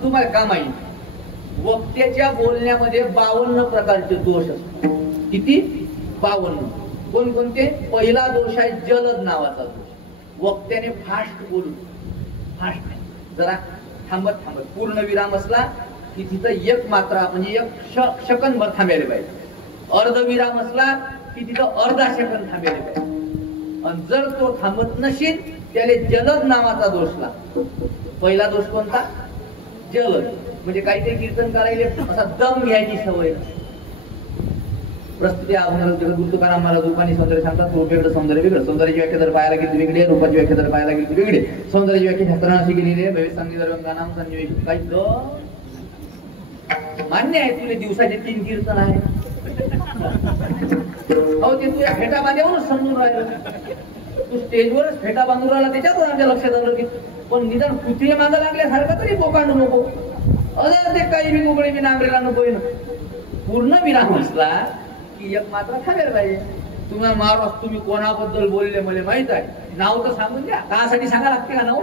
तुम्हाला का माहिती? वक्त्याच्या बोलण्यामध्ये 52 प्रकारचे दोष असतात. किती? 52. कोणकोणते? पहिला दोष आहे जलद नावाचा दोष. वक्त्याने फास्ट बोलू. फास्ट जरा थांबत थांबत पूर्ण विराम असला की तिथं एक मात्रा म्हणजे एक सेकंद भर थांबायला पाहिजे. अर्ध विराम असला की तिथं अर्धा सेकंद थांबायला पाहिजे. आणि जर तो थांबत नसेल त्याला जलद नावाचा दोष लागतो. पहिला दोष कोणता? जलद. म्हणजे काहीतरी कीर्तन करायला असा दम घ्यायची सवय. प्रस्तुती जगद्गुरु तुकाराम महाराज रूपाने सौंदर्य सांगतात. रूपेकडे सौंदर्य वेगळं. सौंदर्याची व्याख्या जर पाहायला गेली वेगळी, रूपाची व्याख्या जर पाहायला गेली वेगळी. सौंदर्याची व्याख्या शास्त्राने अशी केलेली आहे भविष्य संगीत रंगानाम संनिवेश. काही मान्य आहे तुला दिवसाचे 3 कीर्तन आहे. अहो ते तुझ्या फेटा बांध्यावरच समजून राहिलं. तू स्टेजवरच फेटा बांधून राहिला त्याच्यातच आमच्या लक्षात आलं की पण निदान कुठे मागं लागल्यासारखं तरी बोकांडू नको. अरे ते काही बी उघडे मी नांगरेला नको ना. पूर्ण विराम असला की एक मात्र थांबेल पाहिजे. तुम्हाला महाराज तुम्ही कोणाबद्दल बोलले मला माहित आहे. नाव तर सांगून द्या. कासाठी सांगा लागते का नाव?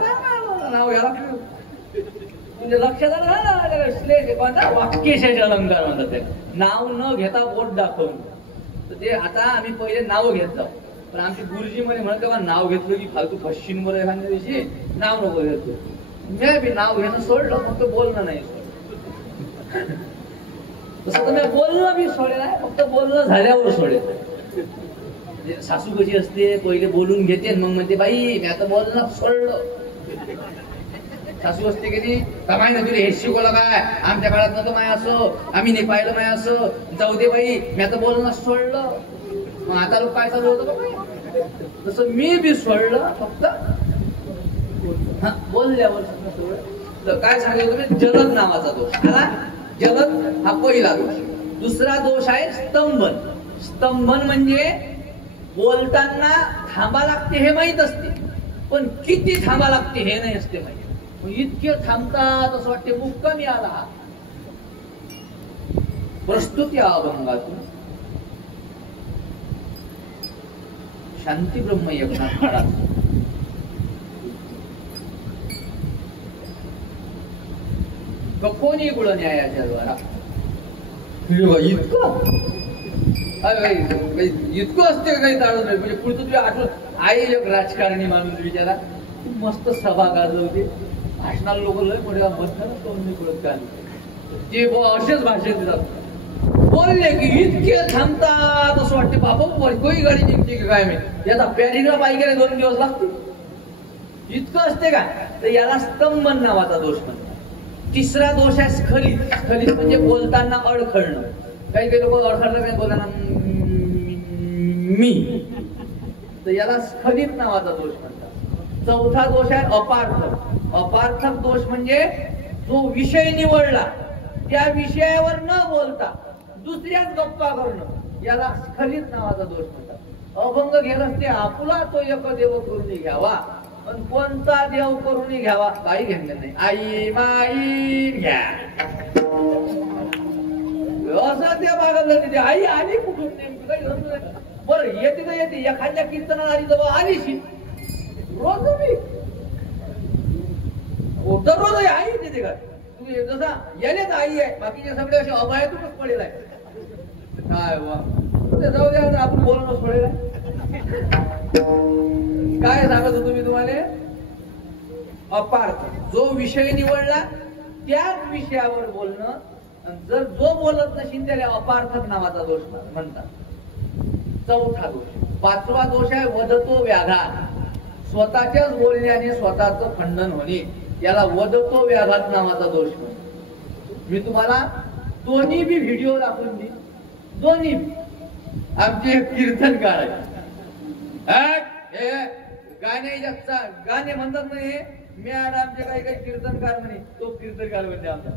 नाव घ्या लागते. म्हणजे लक्षात आलं वाक्यशेष अलंकार म्हणतात ते. नाव न घेता बोट दाखवून. तर ते आता आम्ही पहिले नाव घेत जाऊ. पण आमची गुरुजी मध्ये म्हणत का नाव घेतलं की फालतू फशीन वर एखाद्या दिवशी नाव नको घेतो. मी बी नाव घेणं सोडलं फक्त बोलणं नाही सोडलं. तसं तर मी बोलणं बी सोडेल आहे फक्त बोलणं झाल्यावर सोडेल. सासू कशी असते पहिले बोलून घेते मग म्हणते बाई मी आता बोलणं सोडलं. सासू असते कधी कमाई ना तुला हे शिकवलं काय आमच्या काळात नव्हतं माय असं आम्ही नाही पाहिलं माय असं जाऊ दे बाई मी आता बोलणं सोडलं. मग आता लोक काय चालू होतं तसं मी बी सोडलं फक्त बोलल्यावर. तर काय सांगितलं तुम्ही जलद नावाचा दोष आला. जलद हा पहिला दोष. दुसरा दोष आहे स्तंभन. स्तंभन म्हणजे बोलताना थांबा लागते हे माहित असते पण किती थांबा लागते हे नाही असते माहिती. इतके थांबतात असं वाटते मुक्कामी आला हा. प्रस्तुत या अभंगातून शांती ब्रह्म एकनाथ महाराज ककोनी गुळ न्यायाच्या द्वारा इतकं इतकं असते काही ताळून नाही. म्हणजे पुढचं तुझ्या आठवण आई एक राजकारणी माणूस विचारा मस्त सभा गाजवते. भाषणाला लोक लय मोठ्या बसतानाच करून नाही कळत का ते असेच भाषण देतात. बोलले की इतके थांबतात असं वाटते बाबा कोणी गाडी जिंकते की काय मी याचा पॅरिग्राफ ऐकायला 2 दिवस लागते. इतकं असते का? तर याला स्तंभन नावाचा दोष म्हणतात. तिसरा दोष आहे स्खलित. स्खलित म्हणजे बोलताना अडखळणं. काही काही लोक अडखळतात काही बोलताना मी. तर याला स्खलित नावाचा दोष म्हणतात. चौथा दोष आहे अपार्थक. अपार्थक दोष म्हणजे जो विषय निवडला त्या विषयावर न बोलता दुसऱ्याच गप्पा करणं याला स्खलित नावाचा दोष म्हणतात. अभंग घेत असते आपुला तो एक देव करून घ्यावा पण कोणता देव करून घ्यावा काही घेतलं नाही. आई माई घ्या असं त्या भागात तिथे आई आली कुठून नेमकी काही बरं येते का येते एखाद्या कीर्तनाला आली जवळ आलीशी रोज मी दररोज आई तिथे का तुम्ही जसा यालेच आई आहे बाकीचे सगळे असे अभयातूनच पडेल आहे. काय वा जाऊ द्या आपण बोलणंच पडेल आहे. काय सांगत होतो मी तुम्हाला? अपार्थ. जो विषय निवडला त्याच विषयावर बोलणं. जर जो बोलत नसेल त्याला अपार्थक नावाचा दोष म्हणतात. चौथा दोष. पाचवा दोष आहे वदतो व्याघात. स्वतःच्याच बोलण्याने स्वतःचं खंडन होणे याला वदतो व्याघात नावाचा दोष म्हणतो. मी तुम्हाला दोन्ही बी व्हिडिओ दाखवून देईन. दोन्ही आमचे कीर्तनकार आहे. गाणे म्हणतात म्हणे मॅडमचे काही काही कीर्तनकार म्हणे तो कीर्तनकार म्हणजे आमचा.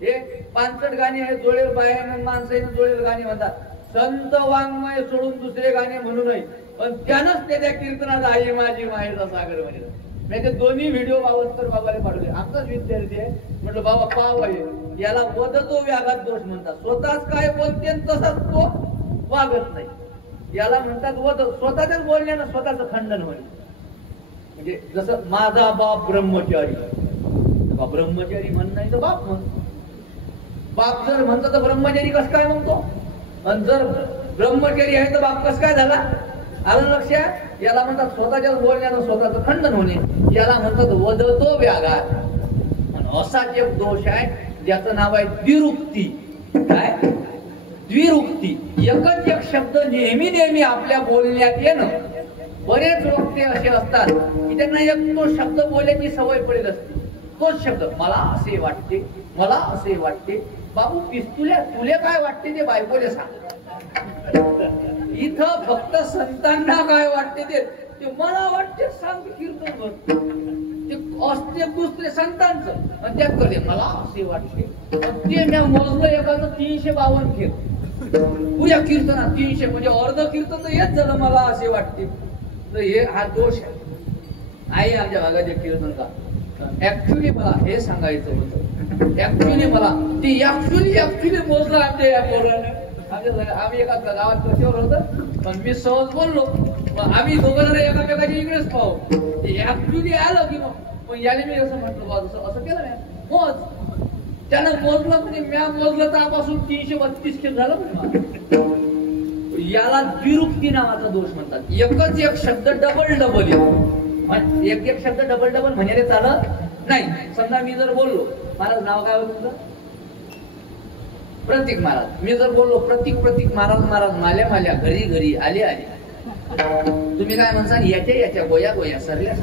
हे 65 गाणी आहेत. जोडेल बायानं माणसानं जोडेल गाणी म्हणतात. संत वाङ्मय सोडून दुसरे गाणे म्हणू नये पण त्यानंच त्या कीर्तनाचा आई माझी माहेरचा सागर म्हणजे मी ते दोन्ही व्हिडिओ बाबतकर बाबाला पाठवले. आमचाच विद्यार्थी आहे. म्हटलं बाबा पाव आहे याला वदतो व्याघात दोष म्हणतात. स्वतःच काय बोलते तसाच तो वागत नाही याला म्हणतात वद. स्वतःच्याच बोलण्यानं स्वतःचं खंडन होईल. म्हणजे जसं माझा बाप ब्रह्मचारी. ब्रह्मचारी म्हण नाही तर बाप म्हण. बाप जर म्हणतो तर ब्रह्मचारी कसं काय म्हणतो आणि जर ब्रह्मचारी आहे तर बाप कसं काय झाला? आलं लक्षात? याला म्हणतात स्वतःच्याच बोलण्यानं स्वतःचं खंडन होणे याला म्हणतात वदतो व्याघात. असाच एक दोष आहे ज्याचं नाव आहे द्विरुक्ती. काय? द्विरुक्ती. एकच एक शब्द नेहमी नेहमी आपल्या बोलण्यात येणं. बरेच वक्ते असे असतात की त्यांना एक तो शब्द बोलण्याची सवय पडेल असते. तोच शब्द मला असे वाटते मला असे वाटते. बाबू पिस्तुल्या तुले काय वाटते ते बायकोले सांग. इथं फक्त संतांना काय वाटते ते मला वाटते सांग कीर्तन कर. ते असते दुसरे संतांचं आणि त्यात कळे मला असे वाटते. ते मी मोजलं एकाचं 352 खेळ पुऱ्या कीर्तनात 300 म्हणजे अर्ध कीर्तन तर हेच झालं मला असे वाटते. तर हे हा दोष आहे आमच्या भागाचे कीर्तन का. ऍक्च्युली मला हे सांगायचं होतं. ऍक्च्युली मला ती ऍक्च्युली मोजलं आमच्या या पोरानं. आम्ही एका गावात कशावर होतं पण मी सहज बोललो. आम्ही दोघं जण एकामेकाच्या इकडेच पाहू. ते ऍक्च्युली आलं की मग याने मी असं म्हटलं बा असं केलं नाही मोज. त्यानं मोजलं म्हणजे म्या मोजलं त्यापासून 332 खेळ झालं म्हणजे. याला द्विरुक्ती नावाचा दोष म्हणतात. एकच एक शब्द डबल एक शब्द डबल म्हणाले चालत नाही. समजा मी जर बोललो महाराज नाव काय होतं तुमचं प्रतीक महाराज. मी जर बोललो प्रतीक महाराज माल्या घरी आले तुम्ही काय म्हणसाल याच्या गोया सरल्या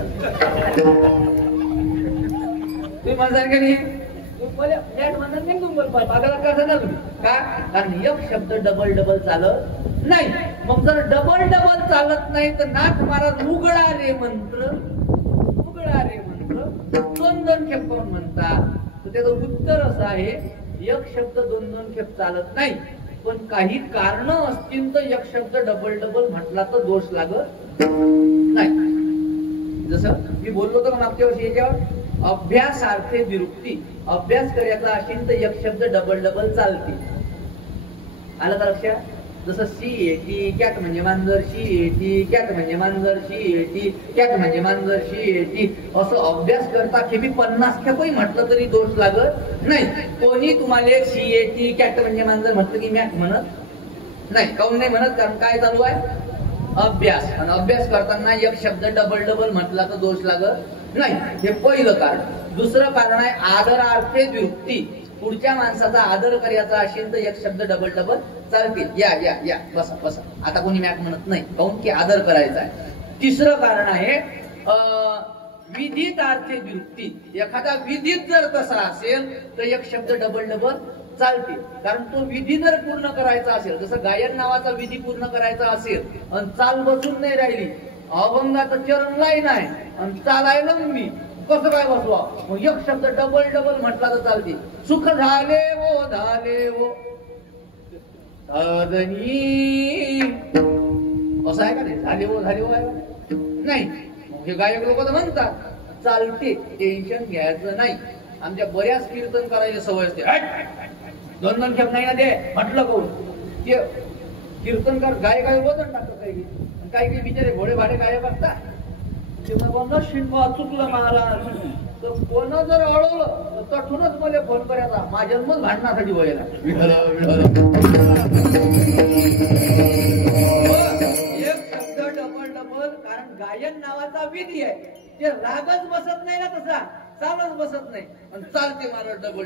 तुम्ही म्हणसाल की नाही कारण एक शब्द डबल चालत नाही. मग जर डबल चालत नाही तर नाथ महाराज उघडा रे मंत्र 2 खेप करून म्हणतात. तर त्याचं उत्तर असं आहे एक शब्द 2 खेप चालत नाही. पण काही कारण असतील तर एक शब्द डबल म्हटला तर दोष लागत नाही. जसं मी बोललो होतो मागच्या वर्षी याच्यावर अभ्यासार्थे विरुक्ती. अभ्यास करायचा असेल तर एक शब्द डबल चालते. आलं का लक्षात. जसं CAT कॅट म्हणजे मांजर CAT कॅट म्हणजे मांजर CAT कॅट म्हणजे मांजर CAT असं अभ्यास करता खेपी 50 खेपही म्हटलं तरी दोष लागत नाही. कोणी तुम्हाला CAT कॅट म्हणजे मांजर म्हटलं की मॅक म्हणत नाही. काऊन नाही म्हणत कारण काय चालू आहे अभ्यास. आणि अभ्यास करताना एक शब्द डबल म्हटला तर दोष लागत नाही. हे पहिलं कारण. दुसरं कारण आहे आदरार्थे विरुक्ती. पुढच्या माणसाचा आदर करायचा असेल तर एक शब्द डबल चालते. या बसा. आता कोणी मॅक म्हणत नाही काऊन की आदर करायचा आहे. तिसरं कारण आहे विधितार्थे विरुक्ती. एखादा विधीत जर तसा असेल तर एक शब्द डबल चालते. कारण तो विधी जर पूर्ण करायचा असेल जसं गायन नावाचा विधी पूर्ण करायचा असेल आणि चाल बसून नाही राहिली अभंगाचं चरण लाईन आहे आणि चालायला मी कसं काय बसवा मग एक शब्द डबल म्हटला तर चालते. सुख झाले वो असं आहे का नाही. झाले वो आहे नाही. हे गायक लोक तर म्हणतात चालते टेन्शन घ्यायचं नाही. आमच्या बऱ्याच कीर्तन करायची सवय असते. 2 खेप नाही ना ते म्हटलं करून ते कीर्तनकार गायक वजन टाकत. काही बिचारे घोडे भाडे गायक असतात. चुकलं महाराज तर कोण जर अडवलं तर तठूनच मला फोन करायचा माझ्याच भांडणासाठी व्हायला. एक शब्द डबल कारण गायन नावाचा विधी आहे. ते रागच बसत नाही ना तसा चालच बसत नाही आणि चालते महाराज डबल.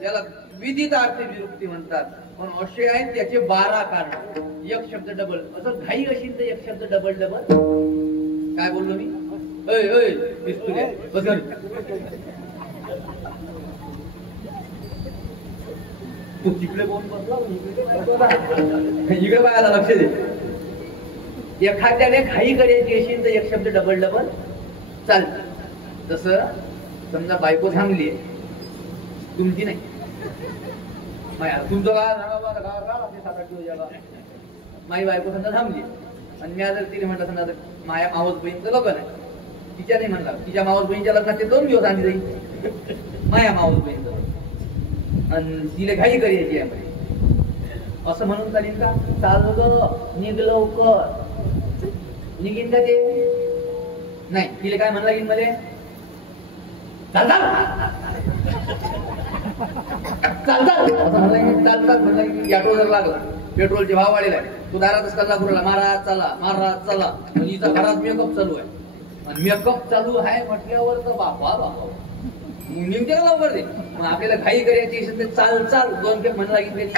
त्याला विधितार्थे विरुक्ती म्हणतात. पण असे आहेत त्याचे 12 कारण. एक शब्द डबल असं घाई असेल तर एक शब्द डबल काय बोललो मी तू तिकडे बोल इकडे बाळाला लक्ष दे. एखाद्याने घाई करायची असेल तर एक शब्द डबल चालत. जसं समजा बायको थांबली तुमची नाही तुमचं माझी बायको समजा थांबली आणि मी जर तिने म्हटलं समजा माझ्या मावस बहीणचं लग्न आहे. तिच्या नाही म्हणला तिच्या मावस बहीणच्या लग्नात ते 2 दिवस आली जाईल माझ्या मावस बहीणचं आणि तिला घाई करायची आहे असं म्हणून चालेल का. चाल निघलो निघीन का ते नाही. तिला काय म्हणला येईल मला चालतात म्हणला. ऑटो जर लागला पेट्रोलचे भाव वाढलेला आहे. तू दारातच कल्ला करूला महाराज चला आणि हिचा घरात मेकअप चालू आहे आणि मेकअप चालू आहे म्हटल्यावर तर बापा निमते लवकर दे. मग आपल्याला घाई करायची असेल तर चाल 2 खेप म्हणा लागेल.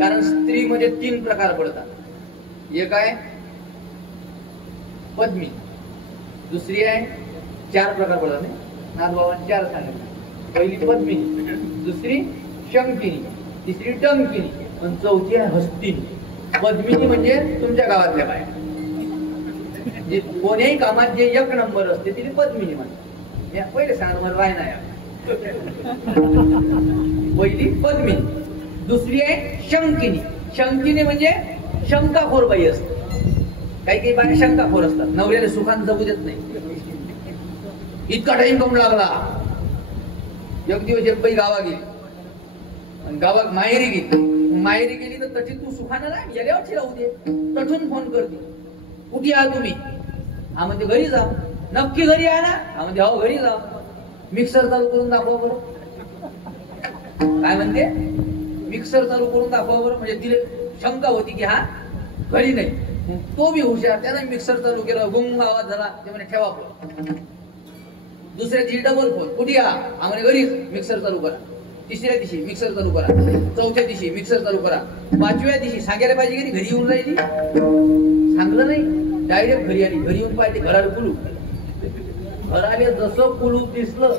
कारण स्त्रीमध्ये 3 प्रकार पडतात. एक आहे पद्मी. दुसरी आहे 4 प्रकार पडतात. नाथबाबांनी 4 सांगितले. पहिली पद्मिनी, दुसरी शंकिनी, तिसरी टंकिनी आणि चौथी आहे हस्तिनी. पद्मिनी म्हणजे तुमच्या गावातल्या बाया जे कोण्याही कामात जे 1 नंबर असते तिने पद्मिनी म्हणतात. पहिले सांग मला राय नाही. पहिली पद्मिनी. दुसरी आहे शंकिनी. शंकिनी म्हणजे शंकाखोर बाई असते. काही काही बाया शंकाखोर असतात, नवऱ्याला सुखान जगू देत नाही. इतका टाइम कम लागला. एक दिवस एक बाई गावा गेली आणि गावात माहेरी गेली तर तशी तू सुखानं ना गेल्यावर राहू दे. तठून फोन करते, कुठे आहा तुम्ही? हा म्हणते घरी जा. नक्की घरी आहे ना? हा म्हणते हो घरी जा. मिक्सर चालू करून दाखवा बरं. काय म्हणते? मिक्सर चालू करून दाखवा बरं. म्हणजे तिला शंका होती की हा घरी नाही. तो बी हुशार, त्यानं मिक्सर चालू केला, गुंग आवाज झाला. ते म्हणे ठेवा फोन. दुसऱ्या दिवशी डबल फोन, कुठे हा? हा म्हणे घरीच. मिक्सर चालू करा. तिसऱ्या दिवशी मिक्सर चालू करा. चौथ्या दिवशी मिक्सर चालू करा. पाचव्या दिवशी सांगायला पाहिजे की घरी येऊन राहिली. सांगलं नाही, डायरेक्ट घरी आली. घरी येऊन पाहिजे घराला कुलूप. घराले जसं कुलूप दिसलं,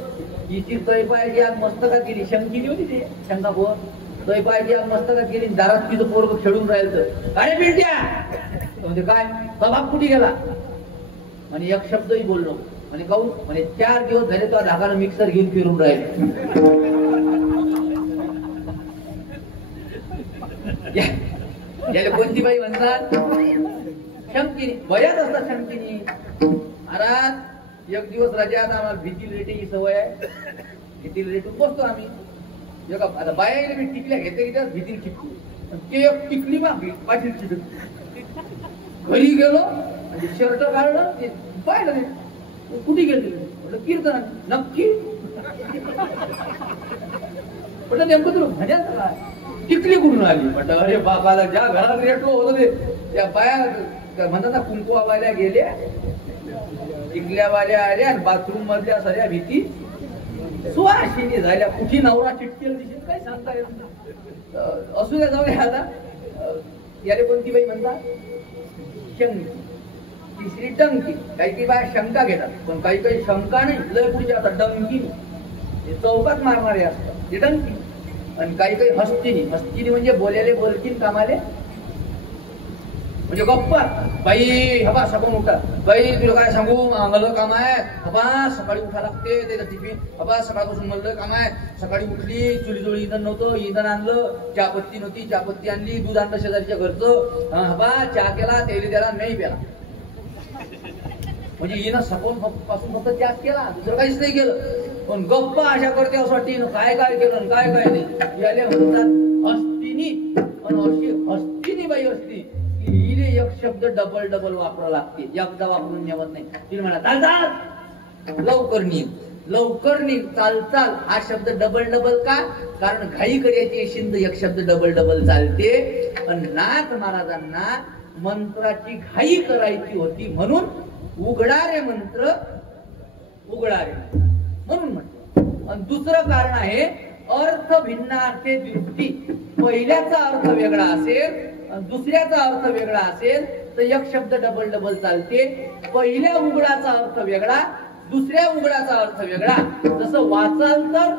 हिची तय पायाची आग मस्तकात गेली. शंकिनी होती ते शंकाखोर. तय पायाची आग मस्तकात गेली. दारात तिचं पोरग खेळून राहिलं. काय पिंट्या? म्हणजे काय बाप कुठे गेला? म्हणे एक शब्दही बोललो. म्हणे काहून? म्हणे 4 दिवस झाले तो ढाकानं मिक्सर घेऊन फिरून राहिले. याला कोणती बाई म्हणतात? शंकिनी. बऱ्याच असतात शंकिनी. महाराज एक दिवस रजात आम्हाला भीती रेटीची सवय आहे. भीती रेटून बसतो आम्ही. आता बाया मी टिकल्या घेते की भीती टिकतो. ते एक टिकली मागली पाठी टिकली. घरी गेलो आणि शर्ट काढलं, ते पाहिलं नाही. कुठे गेले? म्हटलं कीर्तन. नक्की? म्हटलं नेमकं तुला म्हणण्याचं काय? टिकली कुठून आली? म्हटलं अरे बापाला ज्या घरात रेटलो होतं ते त्या बाया म्हणतात ना कुंकुवावाल्या गेल्या, टिकल्यावाल्या आल्या आणि बाथरूम मधल्या सगळ्या भीती सुवासिनी झाल्या. कुठे नवरा चिटकेल दिसेल काय सांगता येत नाही. असू द्या जाऊ आता. याला कोणती बाई म्हणतात? शंकी. तिसरी टंकी. काही काही बाया शंका घेतात, पण काही काही शंका नाही, लय पुढे जातात. डंकी चौकात मारणारे असतात ते डंकी. आणि काही काही हस्तिनी. हस्तिनी म्हणजे बोलायले बोलतील, कामाले म्हणजे गप्पा. बाई हबा सकाळून उठा. बाई तुला काय सांगू, मला काम आहे. हबा सकाळी उठा लागते. त्याचं टिफिन. हबा सकाळपासून मला काम आहे. सकाळी उठली, चुलीजवळ इंधन नव्हतं, इंधन आणलं. चहापत्ती नव्हती, चहापत्ती आणली. दूध आणलं शेजारीच्या घरचं. हबा चहा केला, तेली त्याला नाही प्याला. म्हणजे हिनं सकाळून पासून फक्त त्याग केला, दुसरं काहीच नाही केलं. पण गप्पा अशा करते असं वाटते काय काय केलं काय काय नाही. याले म्हणतात हस्तिनी. आणि अशी हस्तिनी बाई असती की हिने एक शब्द डबल वापरावा लागते. एकदा वापरून नेमत नाही. तिने म्हणा चाल चाल, लवकर निघ, लवकर निघ, चाल चाल. हा शब्द डबल का? कारण घाई करायची शिंद एक शब्द डबल चालते. आणि नाथ महाराजांना मंत्राची घाई करायची होती म्हणून उघडारे मंत्र उघडारे म्हणून म्हटलं. आणि दुसरं कारण आहे अर्थ भिन्नार्थे दृष्टी. पहिल्याचा अर्थ वेगळा असेल आणि दुसऱ्याचा अर्थ वेगळा असेल तर एक शब्द डबल चालते. पहिल्या उघडाचा अर्थ वेगळा, दुसऱ्या उघडाचा अर्थ वेगळा. जसं वाचाल तर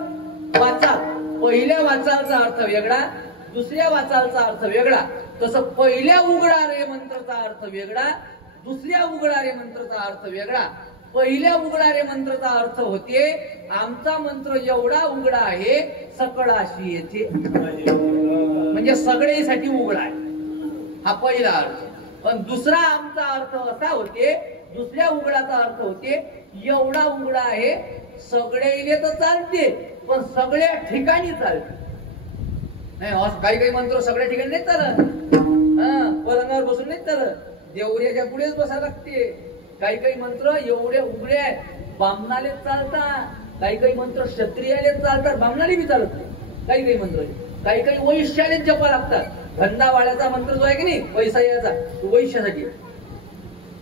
वाचाल, पहिल्या वाचालचा अर्थ वेगळा, दुसऱ्या वाचालचा अर्थ वेगळा. तसं पहिल्या उघडारे मंत्राचा अर्थ वेगळा, दुसऱ्या उघडारे मंत्राचा अर्थ वेगळा. पहिल्या उघडारे मंत्राचा अर्थ होते आमचा मंत्र एवढा उघडा आहे सकळाशी येथे, म्हणजे सगळेसाठी उघडा आहे. हा पहिला अर्थ. पण दुसरा आमचा अर्थ असा होते, दुसऱ्या उघडाचा अर्थ होते एवढा उघडा आहे सगळे तर चालते पण सगळ्या ठिकाणी चालते. नाही काही मंत्र सगळ्या ठिकाणी नाही चालत. पलंगावर बसून नाही चालत, देवऱ्याच्या पुढेच बसायला लागते. काही मंत्र एवढे उघडे आहेत बामणाले चालतात. काही मंत्र क्षत्रियाले चालतात, बामणाले बी चालत नाही. काही मंत्र काही वैश्याले जपा लागतात. धंदावाड्याचा मंत्र जो आहे की नाही पैसा याचा, तो वैश्यासाठी आहे.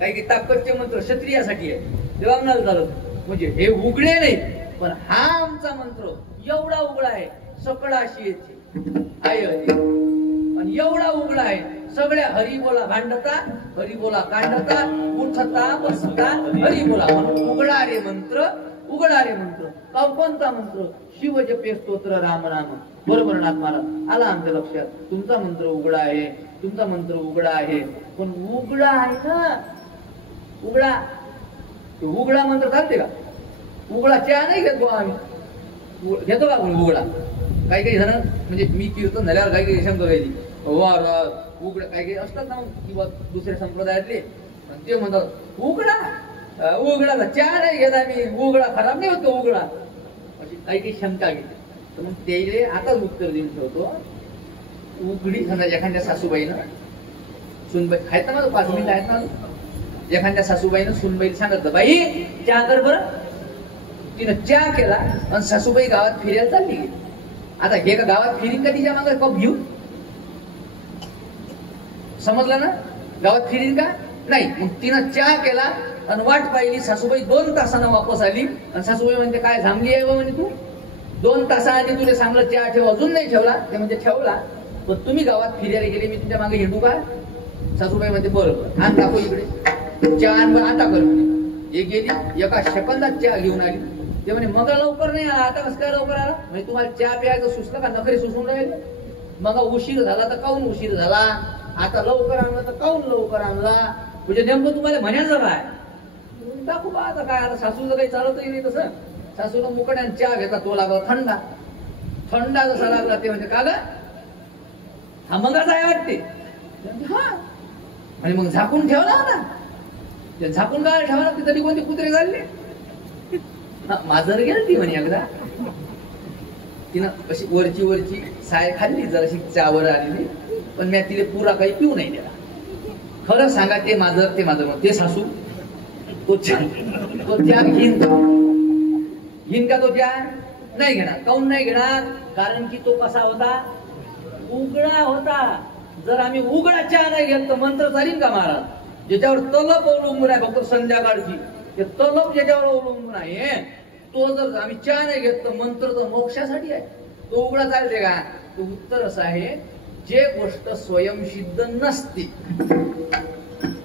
काही ताकदचे मंत्र क्षत्रियासाठी आहे, ते बामणाला चालत. म्हणजे हे उघडे नाही. पण हा आमचा मंत्र एवढा उघडा आहे सकळाशी येते आहे. आणि एवढा उघडा आहे सगळ्या हरिबोला भांडता, हरिबोला कांडता, उठता बसता हरिबोला. म्हणून उघडारे मंत्र उघडारे मंत्र. कोणता मंत्र? शिव जपे स्तोत्र राम नाम. बरोबर नाथ महाराज आला आमच्या लक्षात. तुमचा मंत्र उघडा आहे, तुमचा मंत्र उघडा आहे. पण उघडा आहे ना, उघडा उघडा मंत्र चालते का? उघडा चहा नाही घेतो आम्ही, घेतो का आपण उघडा? काही जण म्हणजे मी कीर्तन झाल्यावर काही शंका घ्यायची वर उघड काही असतात ना किंवा दुसऱ्या संप्रदायातले ते म्हणतात उघडा चहा नाही घेत आम्ही, उघडा खराब नाही होतो उघडा, अशी काही शंका घेते. तर मग ते आताच उत्तर देऊन ठेवतो. उघडी समजा एखाद्या सासूबाईनं सुनबाई आहेत ना माझं 5 मिनिट आहेत ना, एखाद्या सासूबाईनं सुनबाईला सांगितलं बाई चहा कर बरं. तिनं चहा केला आणि सासूबाई गावात फिरायला चालली. आता हे का गावात फिरीन का तिच्या मागे कप घेऊन? समजलं ना? गावात फिरीन का नाही. मग तिनं चहा केला आणि वाट पाहिली. सासूबाई 2 तासानं वापस आली आणि सासूबाई म्हणते काय थांबली आहे म्हणे तू? 2 तासाआधी तुला सांगलं चहा ठेव, अजून नाही ठेवला. ते म्हणजे ठेवला, पण तुम्ही गावात फिरायला गेले, मी तुमच्या मागे हिंडू का? सासूबाई म्हणते बरोबर, आण दाखव इकडे चहा आण, आता कर म्हणे. हे गेली 1 सेकंदात चहा घेऊन आली. ते म्हणे मग लवकर नाही आला, आता कसं काय लवकर आला? म्हणजे तुम्हाला चहा प्यायचं सुचलं का? नखरे सुचून राहिले. मग उशीर झाला तर काऊन उशीर झाला, आता लवकर आणलं तर काऊन लवकर आणला? म्हणजे नेमकं तुम्हाला म्हणायचं काय? दाखवू बा आता काय. आता सासूचं काही चालतही नाही तसं. सासूला मुकड्यान चहा घेता, तो लागला थंडा. थंडा जसा लागला ते म्हणजे का ग हा मगाच आहे वाटते. हा आणि मग झाकून ठेवला होता. ते झाकून काय ठेवला लागते तरी कोणते कुत्रे घालले. माजर गेल ती म्हणे एकदा. तिनं अशी वरची साय खाल्ली जराशी चहावर आलेली, पण मी तिला पुरा काही पिऊ नाही दिला. खरं सांगा ते माझं ते सासू तो चहा घेईन का? तो चहा नाही घेणार. काऊन नाही घेणार? कारण की तो कसा होता? उघडा होता. जर आम्ही उघडा चहा नाही घेत तर मंत्र चालीन का महाराज? ज्याच्यावर तलप अवलंबून आहे फक्त संध्याकाळची, ते तलप ज्याच्यावर अवलंबून आहे, तो जर आम्ही चहा नाही घेत तर मंत्र तर मोक्षासाठी आहे. तो उघडा चालते का? तो उत्तर असं आहे, जे गोष्ट स्वयंसिद्ध नसते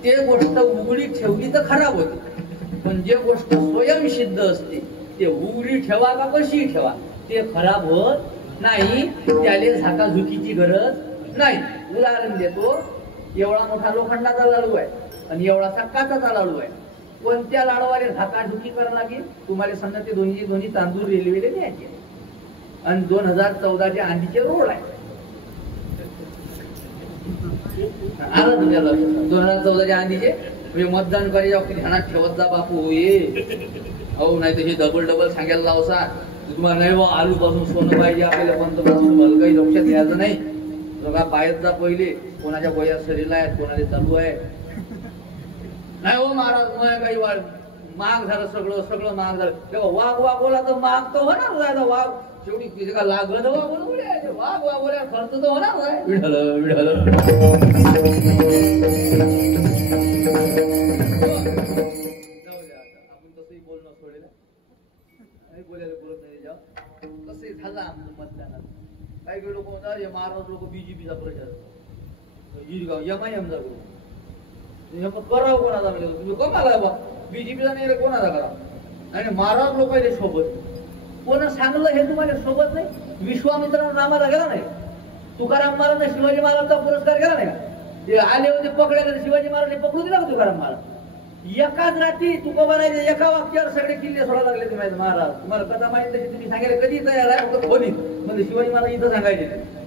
ते गोष्ट उघडी ठेवली तर खराब होते, पण जे गोष्ट स्वयंसिद्ध असते ते उघडी ठेवा का कशी ठेवा ते खराब होत नाही. त्याला झाकाझुकीची गरज नाही. उदाहरण देतो, एवढा मोठा लोखंडाचा लाडू आहे आणि एवढासा काचाचा लाडू आहे. कोणत्या लाडूवाले झाकाझुकी करायला लागेल? तुम्हाला समजा ते दोन्ही तांदूळ रेल्वेने न्यायचे आणि 2014च्या आधीचे रोड आहे. आला तुझ्या लक्षात 2014च्या आधीचे म्हणजे मतदान करायच्या ध्यानात ठेवत जा बापू. हो नाही तर हे डबल सांगायला लावसा तुम्हाला नाही बा आलू पासून सोनं पाहिजे आपल्याला पंतप्रधान भलं काही लक्षात घ्यायचं नाही. बघा पायत जा पहिले कोणाच्या गोया शरीरला आहेत, कोणाला चालू आहे. नाही हो महाराज काही महाग झालं, सगळं महाग झालं. तेव्हा वागवला तर महाग तर होणार जायचं. वाघ शेवटी का लागलं तर वागवल्या खर्च तर होणार नाही. विढाल आपण तसंही बोलणं सोडेल, बोलायला बोलत नाही. तसंही झालं आमचं मतदानात. काही लोक होतात महाराज लोक बीजेपीचा प्रचार MIM चा करावं कोणाचा म्हणजे तुम्ही कमाला बा बीजेपीचा नाही कोणाचा करा. आणि महाराज लोक सोबत कोण सांगलं हे तुम्हाला सोबत नाही. विश्वामित्रांना नामाला गेला नाही. तुकाराम महाराज शिवाजी महाराजचा पुरस्कार गेला नाही. ते आले होते पकडायला, शिवाजी महाराज पकडू दिला का तुकाराम महाराज? एकाच रात्री तुकोबाराचे एका वाक्यावर सगळे किल्ले सोडा लागले. तुम्ही महाराज तुम्हाला कथा माहिती तशी तुम्ही सांगायला कधी तयार आहे फक्त खोलीत म्हणजे शिवाजी महाराज इथं सांगायचे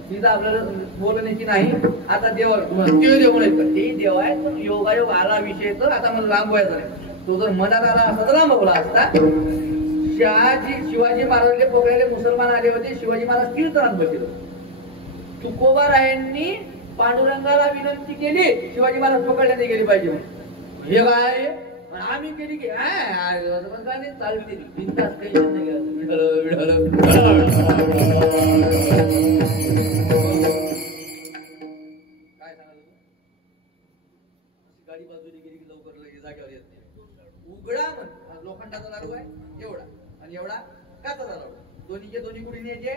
तिथं आपल्याला बोलण्याची नाही. आता देव ते देव आहे पण योगायोग आला विषय तर आता मला लांब व्हायचा नाही. तो जर मनात आला असता तर लांब बोला असता. शिवाजी महाराजले पकडायला मुसलमान आले होते. शिवाजी महाराज कीर्तनात बसले. तुकोबारायांनी पांडुरंगाला विनंती केली शिवाजी महाराज पकडण्यात गेली पाहिजे म्हणून. हे काय आम्ही केली की काय चालते बिनधास्त काही नाही. काय सांगाल गाडी बाजूला गेली की लवकर जागेवर येत नाही. उघडा म्हण लोखंडाचा लाडू आहे एवढा आणि एवढा काचाचा लाडू, दोन्ही कुठे न्यायचे?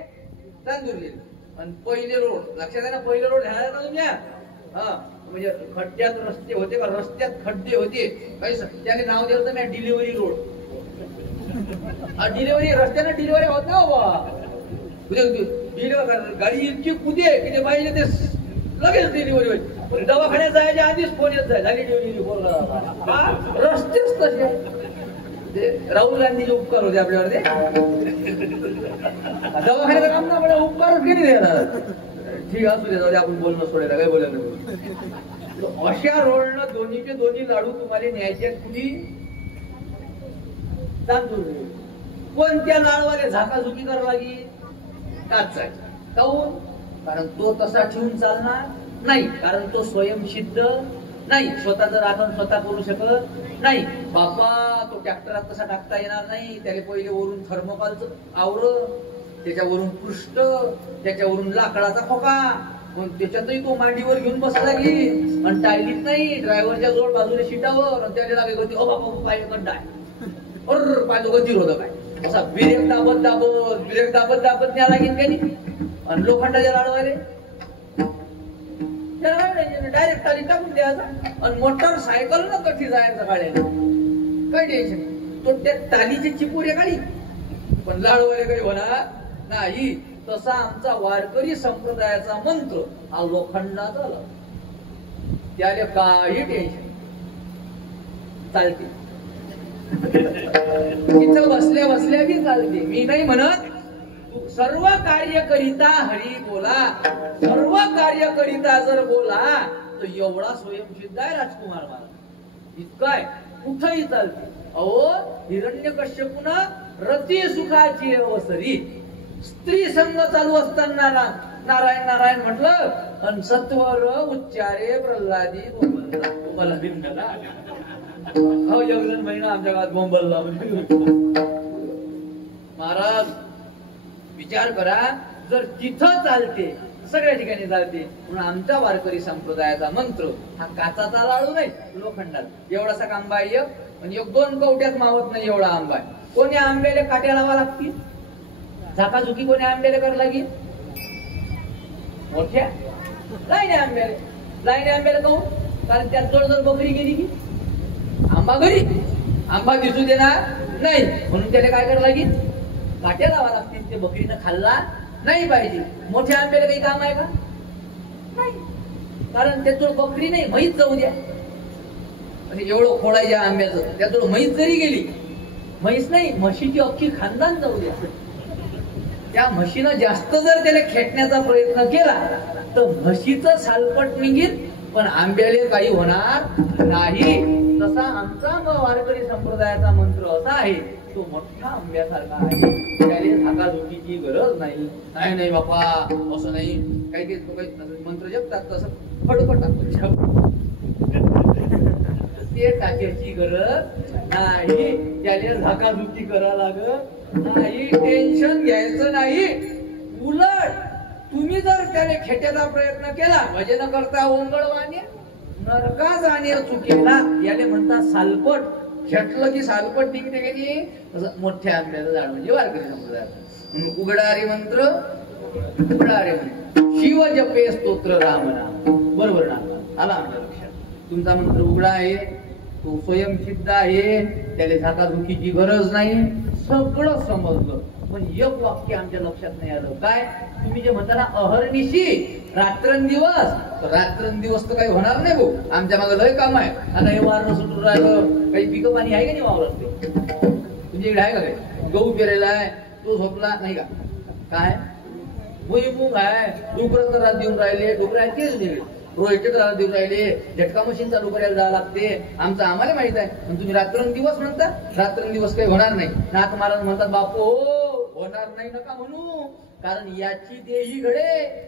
तांदूरले. आणि पहिले रोड लक्षात आहे ना, पहिले रोड ध्यानात ना तुमच्या. हा म्हणजे खड्ड्यात रस्ते होते का? रस्त्यात खड्डे होते काही त्याने नाव दिलं तर मी डिलिव्हरी रोड. डिलिव्हरी रस्त्याने डिलिव्हरी होत ना गाडी इतकी कुदे की ते पाहिजे ते लगेच डिलिव्हरी होईल. पण दवाखान्यात जायच्या आधीच फोन येत जाय झाली डिलिव्हरी. रस्तेच तसे. ते राहुल गांधीचे उपकार होते आपल्यावर. ते दवाखान्याचं काम ना उपकारच केली देणार. ठीक असू दे, जाऊ दे, आपण बोलणं सोडायला काय बोलायला नको. अशा रोडनं दोन्हीचे दोन्ही लाडू तुम्हाला न्यायचे कुठे सांगतो. कोणत्या लाडवाले झाकाझुकी करावं लागी काचायचा काऊन? कारण तो तसा ठेवून चालणार नाही, कारण तो स्वयंसिद्ध नाही, स्वतःचं राखण स्वतः करू शकत नाही. बापा तो ट्रॅक्टरात तसा टाकता येणार नाही, त्याला पहिले वरून थर्मोकॉलचं आवर, त्याच्यावरून पृष्ठ, त्याच्यावरून लाकडाचा खोका, त्याच्यातही तो मांडीवर घेऊन बसला की आणि टायलीत नाही, ड्रायव्हरच्या जोड बाजूने शिटावर, त्याला लागे गती, ओ बाबा पाय गड्डा आहे, पाय गतीर होतं काय, असा ब्रेक दाबत दाबत न्या लागेल काही. आणि लोखंडाच्या लाडवाले डायरेक्ट खाली टाकून द्यायचा. आणि मोटरसायकल न कठी जायचं गाड्याने काही टेन्शन, तो त्या टालीची चिपुरे काढी, पण लाडवाले काही होणार नाही. तसा आमचा वारकरी संप्रदायाचा मंत्र हा लोखंडाचा झाला, त्याला काही टेन्शन चालते, तिथं बसल्या बसल्या बी चालते. मी नाही म्हणत सर्व कार्य करिता हरी बोला, सर्व कार्य करिता जर बोला तर एवढा स्वयंसिद्ध आहे राजकुमार महाराज, इतकाय कुठंही चालते. अहो हिरण्यकश्यपून रती सुखाची अवसरी स्त्री संग चालू असताना नारायण नारायण म्हटलं आणि सत्वर उच्चारे प्रल्हादी बोंबलला बिंदला. हो एक महिना आमच्या गावात बोंबलला. महाराज विचार करा, जर तिथं चालते सगळ्या ठिकाणी चालते, म्हणून आमच्या वारकरी संप्रदायाचा मंत्र हा काचाचा लाडू नाही, लोखंडात एवढासा आंबा आहे आणि एक दोन कवट्यात मावत नाही एवढा आंबा आहे. कोण्या आंब्याला काट्या लावा लागतील, झाकाझुकी कोण्या आंब्याला कर लागेल, मोठ्या लाईने आंब्याला कहू, कारण त्यात जवळ जर बकरी गेली की आंबा घरी आंबा दिसू देणार नाही, म्हणून त्याला काय करावं लागेल, काट्या लावा लागतील. ते बकरीनं खाल्ला नाही पाहिजे. मोठ्या आंब्याला काही काम आहे का नाही, कारण त्यातून बकरी नाही म्हैस जाऊ द्या, एवढं खोडायच्या आंब्याचं त्यातून म्हैस जरी गेली, म्हैस नाही म्हशीची अख्खी खानदान जाऊ द्या. त्या म्हशीनं जास्त जर त्याला खेटण्याचा प्रयत्न केला तर म्हशीचं सालपट निघेल, पण आंब्याला काही होणार नाही. तसा आमचा वारकरी संप्रदायाचा मंत्र असा आहे, तो मोठ्या आंब्यासारखा आहे, त्याला झाकाझुकीची गरज नाही. नाही नाही बापा असं नाही, काही मंत्र जपतात तसं फडफड टाकतो, ते टाकायची गरज नाही, त्याला झाकाझुकी करा लागत नाही, टेन्शन घ्यायचं नाही. उलट तुम्ही जर त्याने खेट्याचा प्रयत्न केला, भजन करता ओंगळवाने नरका जाणे चुकेला, याने म्हणतात सालपट. खेटलं की सालपट निघते की तसं मोठ्या आंब्याचं झाड म्हणजे वारकरी संप्रदाय. उघडारे मंत्र उघडारे मंत्र शिव जपे स्तोत्र राम नाम, बरोबर ना आला आमच्या लक्षात. तुमचा मंत्र उघडा आहे, तो स्वयंसिद्ध आहे, त्याला झाकाझुकीची गरज नाही, सगळं समजलं. पण एक वाक्य आमच्या लक्षात नाही आलं, काय तुम्ही जे म्हणता ना अहर्निशी रात्रंदिवस, रात्रंदिवस तर काही होणार नाही भाऊ, आमच्या मागे लय काम आहे. आता हे वारं सुटून राहिलं, काही पिकं पाणी आहे का नाही वावरात, तुमच्या इकडे आहे का काही, गहू पेरायला आहे तो झोपला नाही का, काय भुईमुग आहे, डुकर तर देऊन राहिले, डुकर आहे तेच नाही, रोहित तर देऊन राहिले, झटका मशीन चालू करायला जावं लागते, आमचं आम्हाला माहित आहे. पण तुम्ही रात्रंदिवस म्हणता, रात्रंदिवस काही होणार नाही. नाथ महाराज म्हणतात बापू होणार नाही नका म्हणू, कारण याची देही घडे.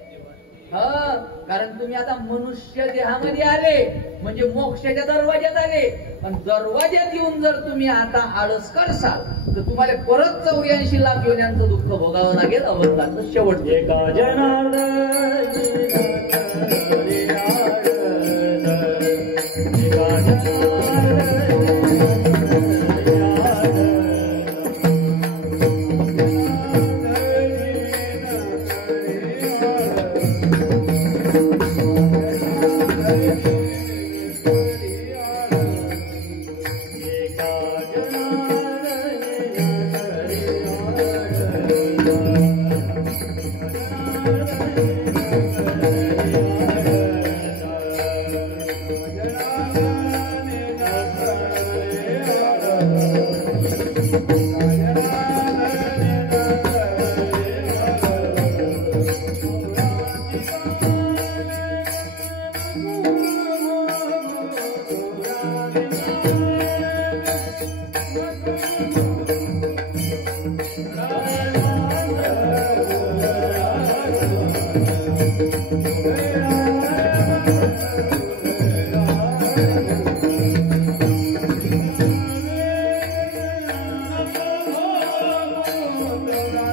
कारण तुम्ही आता मनुष्य देहामध्ये आले म्हणजे मोक्षाच्या दरवाज्यात आले, पण दरवाज्यात येऊन जर तुम्ही आता आळस करसाल तर तुम्हाला परत 84 लाख योन्यांचं दुःख भोगावं लागेल. अवस्थांचं शेवट Thank you.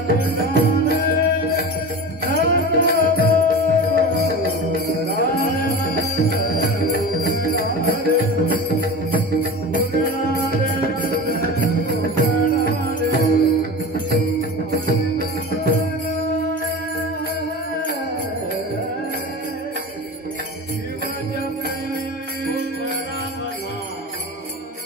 नाना